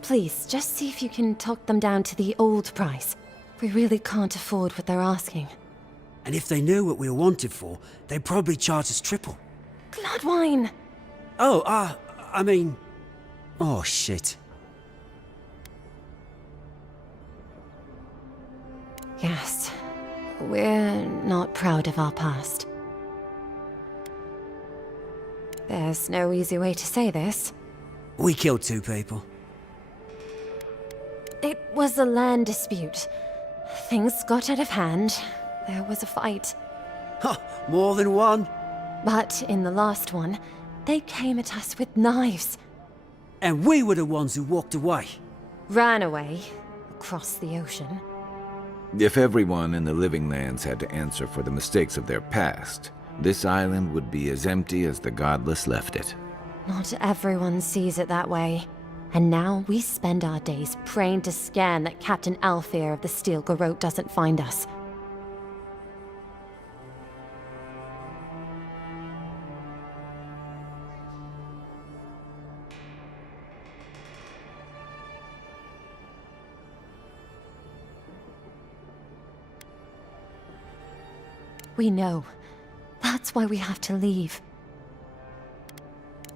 Please, just see if you can talk them down to the old price. We really can't afford what they're asking. And if they knew what we were wanted for, they'd probably charge us triple. Gladwine! Oh, I mean... Oh, shit. Yes. We're not proud of our past. There's no easy way to say this. We killed 2 people. It was a land dispute. Things got out of hand. There was a fight. Ha! More than one? But in the last one, they came at us with knives. And we were the ones who walked away. Ran away. Across the ocean. If everyone in the Living Lands had to answer for the mistakes of their past, this island would be as empty as the Godless left it. Not everyone sees it that way. And now we spend our days praying to Scan that Captain Alfear of the Steel Garrote doesn't find us. We know. That's why we have to leave.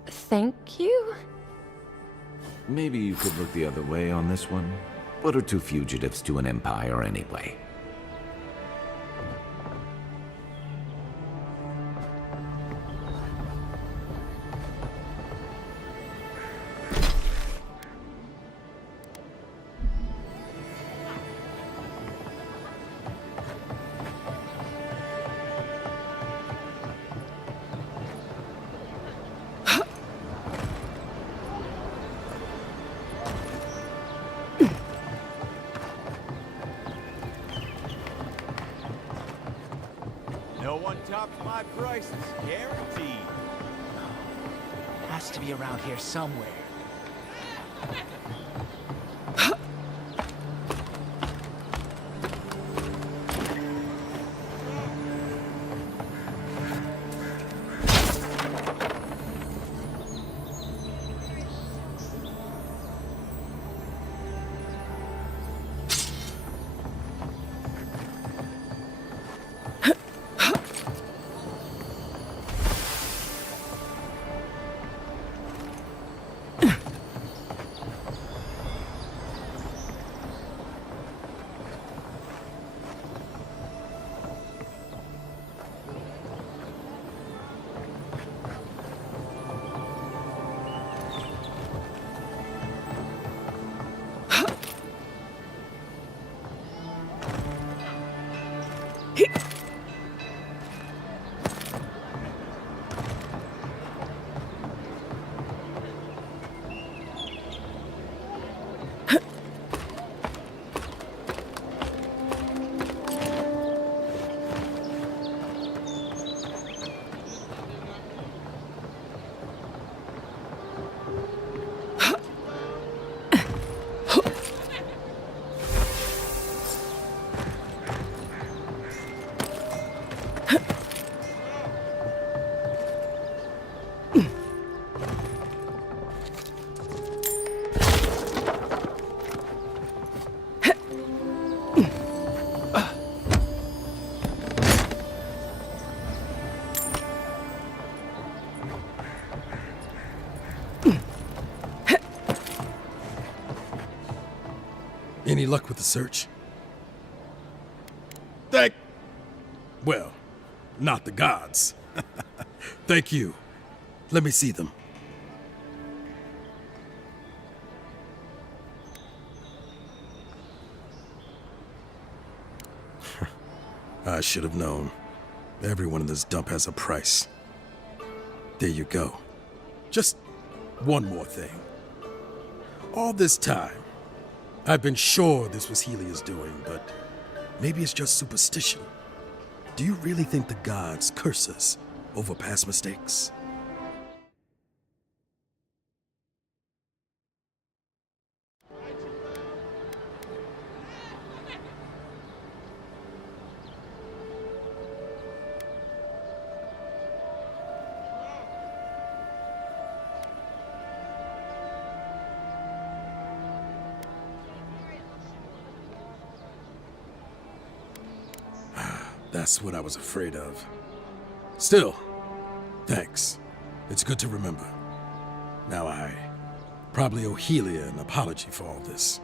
Thank you? Maybe you could look the other way on this one. What are two fugitives to an empire anyway? No one tops my prices, guaranteed. Has to be around here somewhere. Any luck with the search? Well, not the gods. Thank you. Let me see them. I should have known. Everyone in this dump has a price. There you go. Just one more thing. All this time, I've been sure this was Helia's doing, but maybe it's just superstition. Do you really think the gods curse us over past mistakes? That's what I was afraid of. Still, thanks. It's good to remember. Now I probably owe Helia an apology for all this.